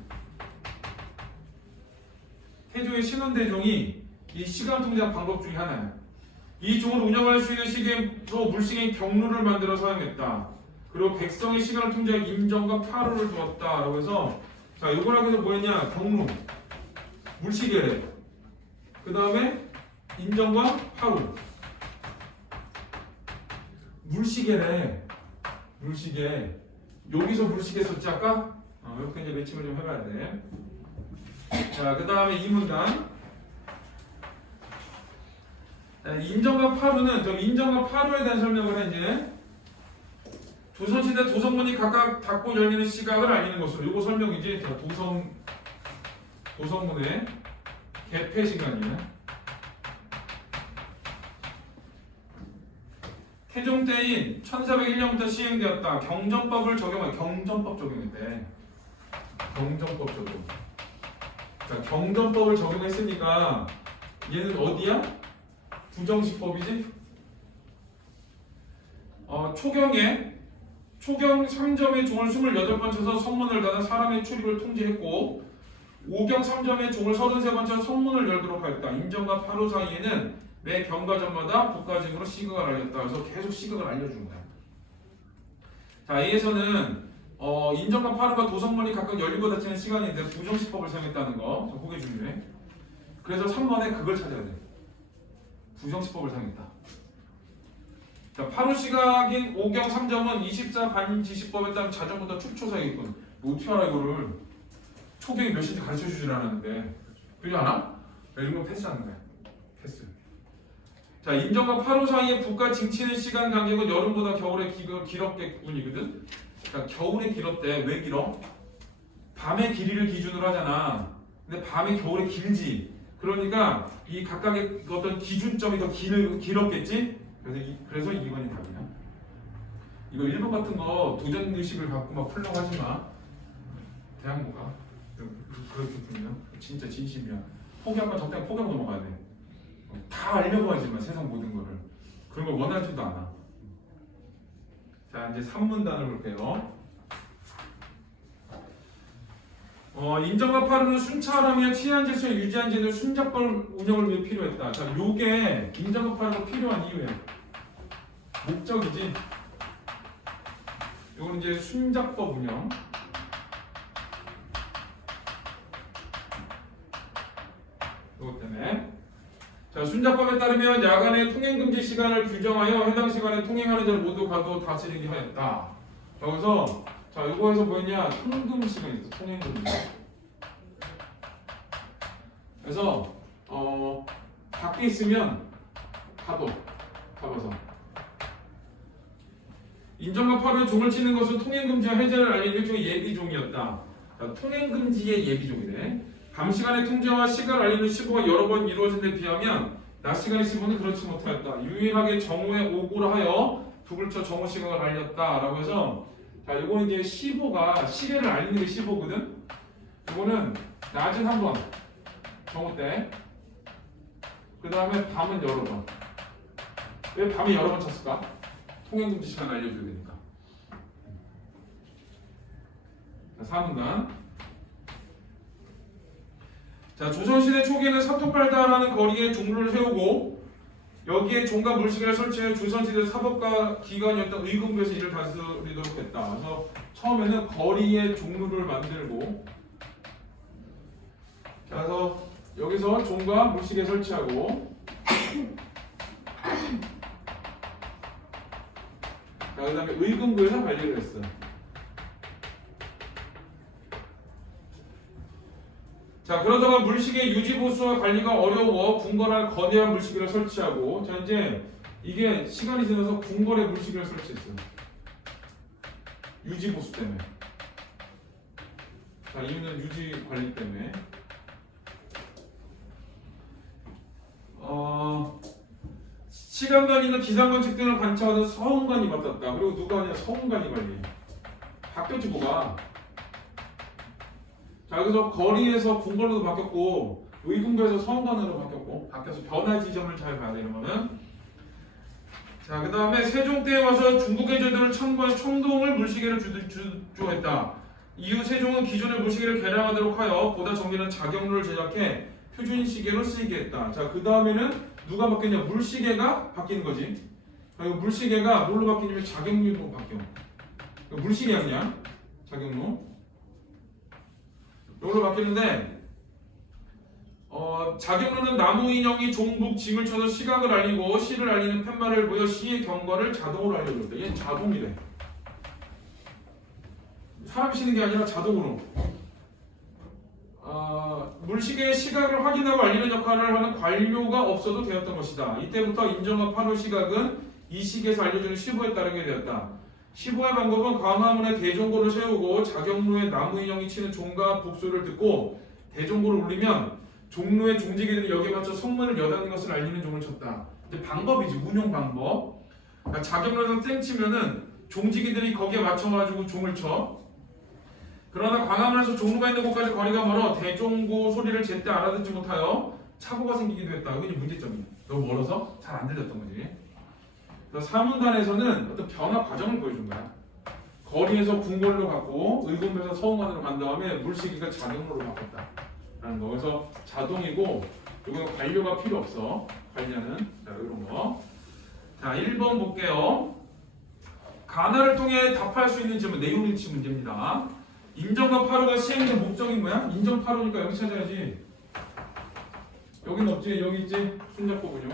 태조의 신원대종이 이 시간 통제 방법 중에 하나야. 이 종을 운영할 수 있는 시기에서 물시계인 경루를 만들어 사용했다. 그리고 백성의 시간을 통제할 인정과 파루를 두었다라고 해서 자 이걸 하기 위해서 뭐였냐 경로 물시계래 그 다음에 인정과 파루 물시계래 물시계 여기서 물시계 썼지 아까? 이렇게 이제 매칭을 좀 해봐야 돼. 자 그 다음에 이 문단 인정과 파루는 저 인정과 파루에 대한 설명을 해 이제 조선시대 도성문이 각각 닫고 열리는 시각을 알리는 것으로 이거 설명이지. 자, 도성문의 개폐 시간이야. 태종 때인 1401년부터 시행되었다. 경정법을 적용해. 경정법 적용했대. 경정법 적용. 자, 경정법을 적용했으니까 얘는 어디야? 부정식법이지? 초경 3점의 종을 28번 쳐서 성문을 닫아 사람의 출입을 통제했고 오경 3점의 종을 33번 쳐서 성문을 열도록 하였다. 인정과 파루 사이에는 매 경과점마다 국가직으로 시각을 알렸다. 그래서 계속 시각을 알려준 거야. 자, A에서는 인정과 파루가 도성문이 각각 열리고 닫히는 시간인데 부정식법을 사용했다는 거. 자, 그게 중요해. 그래서 3번에 그걸 찾아야 돼. 부정식법을 사용했다. 자, 파루 시각인 오경 3점은 24 반지시법에 따른 자정부터 축초사이군. 뭐 어떻게 알아 이거를? 초경이 몇 시인지 가르쳐 주질 않았는데. 그러지 않아? 이런 거 패스하는 거야. 패스. 자, 인정과 파루 사이에 북과 징치는 시간 간격은 여름보다 겨울에 길었겠군이거든. 그러니까 겨울에 길었대. 왜 길어? 밤의 길이를 기준으로 하잖아. 근데 밤에 겨울에 길지. 그러니까 이 각각의 어떤 기준점이 더 길었겠지. 그래서 2번이 답이야. 이거 1번 같은 거 도전 의식을 갖고 막 풀려고 하지 마. 대학모가 그렇게 풀면 진짜 진심이야. 포기하면 적당히 포기하고 넘어가야 돼. 다 알려고 하지 마. 세상 모든 거를. 그런 걸 원하지도 않아. 자, 이제 3문단을 볼게요. 인정과 파루는 순찰하며 치안 질서를 유지한 제도 순작법 운영을 위해 필요했다. 자, 요게 인정과 파루가 필요한 이유야. 목적이지. 요건 이제 순작법 운영. 요것 때문에. 자, 순작법에 따르면 야간의 통행금지 시간을 규정하여 해당 시간에 통행하는 자를 모두 가도 다스리게 하였다. 여기서 자, 요거에서 뭐였냐? 통금 시간이 있어. 통행금지. 그래서 밖에 있으면 가둬서 인정과 파루에 종을 치는 것은 통행금지와 해제를 알리는 일종의 예비종이었다. 자, 통행금지의 예비종이네. 밤 시간의 통제와 시간을 알리는 시보가 여러 번 이루어진 데 비하면 낮 시간의 시보는 그렇지 못하였다. 유일하게 정오에 오고를 하여 북을 쳐 정오 시각을 알렸다라고 해서 자, 이거는 이제 시보가 시계를 알리는 게 시보거든. 이거는 낮은 한 번 정오 때. 그 다음에 밤은 여러 번. 왜 밤에 여러 번 쳤을까? 통행금지 시간 알려줘야 되니까. 자, 4문단. 자, 조선시대 초기에는 사토팔다라는 거리에 종로를 세우고 여기에 종과 물시계를 설치해 조선시대 사법가 기관이었던 의금부에서 이를 다스리도록 했다. 그래서 처음에는 거리에 종로를 만들고 자, 그래서 여기서 종과 물시계 설치하고 자, 그 다음에 의금부에서 관리를 했어. 자, 그러다가 물시계 유지 보수와 관리가 어려워 궁궐에 거대한 물시계를 설치하고 자, 이제 이게 시간이 지나서 궁궐에 물시계를 설치했어요. 유지 보수 때문에. 자, 이유는 유지 관리 때문에. 시간관이나 기상관측 등을 관찰하던 서훈관이 맡았다. 그리고 누가 하냐? 서훈관이 관리해. 바뀌었지 뭐가. 자, 여기서 거리에서 궁궐로도 바뀌었고 의궁부에서 서훈관으로 바뀌어서 변화 지점을 잘 봐야 돼. 이런 거는. 자, 그 다음에 세종 때에 와서 중국의 제도를 참고한 청동을 물시계를 주조했다. 이후 세종은 기존의 물시계를 개량하도록 하여 보다 정밀한 자경루를 제작해 표준 시계로 쓰이게 했다. 자, 그 다음에는 누가 바뀌냐? 물시계가 바뀌는 거지. 그리고 물시계가 뭘로 바뀌냐면 자경류로 바뀌어. 물식이 아니야. 작용로. 이걸로 바뀌는데 작용로는 나무 인형이 종북 징을 쳐서 시각을 알리고 시를 알리는 팻말을 보여 시의 경과를 자동으로 알려줍니다. 얘는 자동이래. 사람이 쉬는 게 아니라 자동으로. 물식의 시각을 확인하고 알리는 역할을 하는 관료가 없어도 되었던 것이다. 이때부터 인정과 8호 시각은 이 시기에서 알려주는 시보에 따르게 되었다. 시보의 방법은 광화문에 대종고를 세우고 작용로에 나무 인형이 치는 종과 북소리를 듣고 대종고를 울리면 종로의 종지기들이 여기에 맞춰 성문을 여닫는 것을 알리는 종을 쳤다. 근데 방법이지, 운용 방법. 그러니까 작용로에서 땡 치면은 종지기들이 거기에 맞춰가지고 종을 쳐. 그러나 광화문에서 종로가 있는 곳까지 거리가 멀어 대종고 소리를 제때 알아듣지 못하여 착오가 생기기도 했다. 이게 문제점이야. 너무 멀어서 잘 안 들렸던 거지. 그래서 사문단에서는 어떤 변화 과정을 보여준 거야. 거리에서 궁궐로 갔고 의금에서 서흥관으로 간 다음에 물시기가 자동으로 바꿨다라는 거. 그래서 자동이고 이거는 관료가 필요 없어. 관료는 자 이런 거. 자 1번 볼게요. 가나를 통해 답할 수 있는 질문 내용 일치 문제입니다. 인정과 8호가 시행된 목적인 뭐야? 인정 8호니까 여기 찾아야지. 여긴 없지, 여기 있지. 손잡고군요.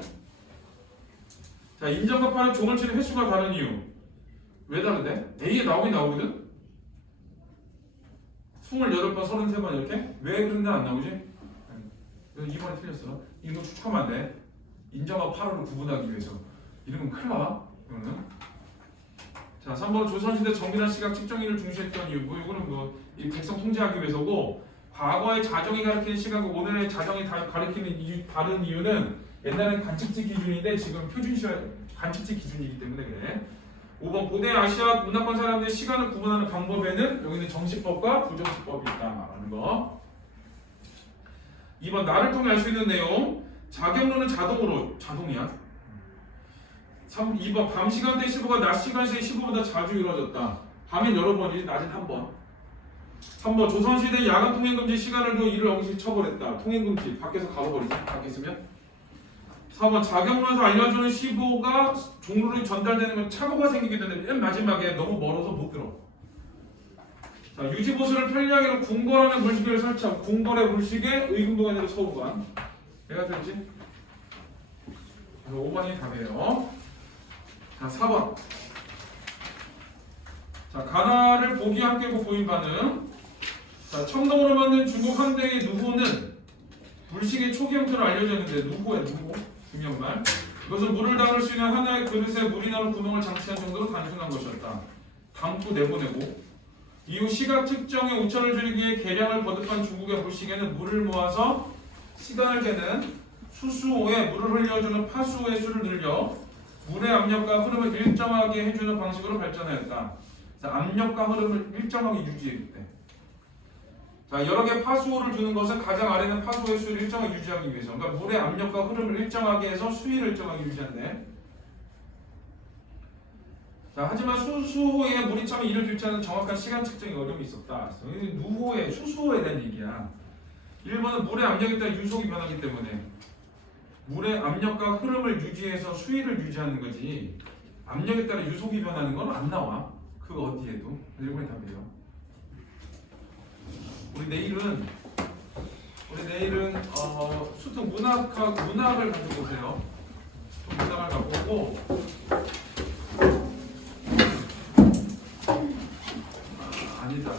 자, 인정과 8호 종을 치는 횟수가 다른 이유. 왜 다른데? A에 나오긴 나오거든? 28번, 33번 이렇게? 왜 그런데 안 나오지? 2번에 틀렸어. 이거 추측하면 안 돼. 인정과 8호를 구분하기 위해서. 이러면 큰일 나. 이거는. 자, 3번 조선시대 정밀한 시각 측정기를 중시했던 이유. 이거는 이 백성 통제하기 위해서고, 과거의 자정이 가리키는 시각과 오늘의 자정이 가리키는 다른 이유는 옛날엔 관측지 기준인데 지금 표준 관측지 기준이기 때문에 그래. 5번 고대 아시아 문화권 사람들의 시간을 구분하는 방법에는 여기는 정식법과 부정식법이 있다라는 거. 2번 나를 통해 알 수 있는 내용. 작용로는 자동이야. 2번 밤 시간대 시보가 낮 시간대의 시보보다 자주 이루어졌다. 밤엔 여러 번이지 낮엔 한 번. 3번 조선시대 야간 통행금지 시간을 두어 이를 어기시 처벌했다. 통행금지 밖에서 가로버리지 밖에 있으면. 4번 작용로에서 알려주는 시보가 종로로 전달되는 건 착오가 생기게 되는데 맨 마지막에 너무 멀어서 못 들어. 자, 유지보수를 편리하게 궁궐하는 물시계를 설치하고 궁궐의 물시계 의금부가 아니라 서우관. 내가 들지? 그래서 5번이 답이에요. 자, 4번. 자, 가나를 보기 함께 보인 반응. 자, 청동으로 만든 중국 한대의 누호는 물식의 초기 형태를 알려졌는데 누호야 누호? 중요한 말. 이것은 물을 담을 수 있는 하나의 그릇에 물이 나는 구멍을 장치한 정도로 단순한 것이었다. 담고 내보내고. 이후 시각 측정의 오차를 줄이기 위해 계량을 거듭한 중국의 물시계는 물을 모아서 시간을 재는 수수호에 물을 흘려주는 파수호의 수를 늘려 물의 압력과 흐름을 일정하게 해주는 방식으로 발전하였다. 자, 압력과 흐름을 일정하게 유지했대. 자, 여러 개의 파수호를 두는 것은 가장 아래는 파수호의 수위를 일정하게 유지하기 위해서. 그러니까 물의 압력과 흐름을 일정하게 해서 수위를 일정하게 유지한대. 자, 하지만 수수호에 물이 차면 이를 교체하는 정확한 시간 측정에 어려움이 있었다. 누호에 수수호에 대한 얘기야. 1번은 물의 압력에 따라 유속이 변하기 때문에 물의 압력과 흐름을 유지해서 수위를 유지하는 거지 압력에 따라 유속이 변하는 건 안 나와. 그 어디에도. 1번이 답이에요. 우리 내일은 수특 문학을 가지고 오세요. 문학을 갖고 오고 아니다.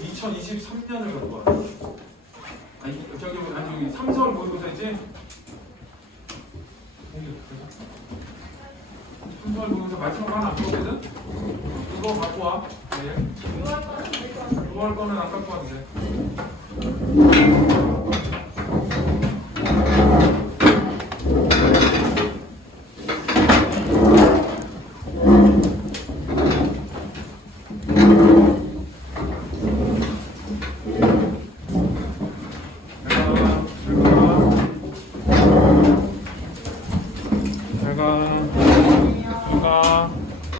2023년을 갖고 와. 아니 3, 4월 모의고사 있지? 3, 4월 모의고사 마지막 하나 안 보거든? 이거 갖고 와. 네. 6월 거는 안 갖고 와도 돼.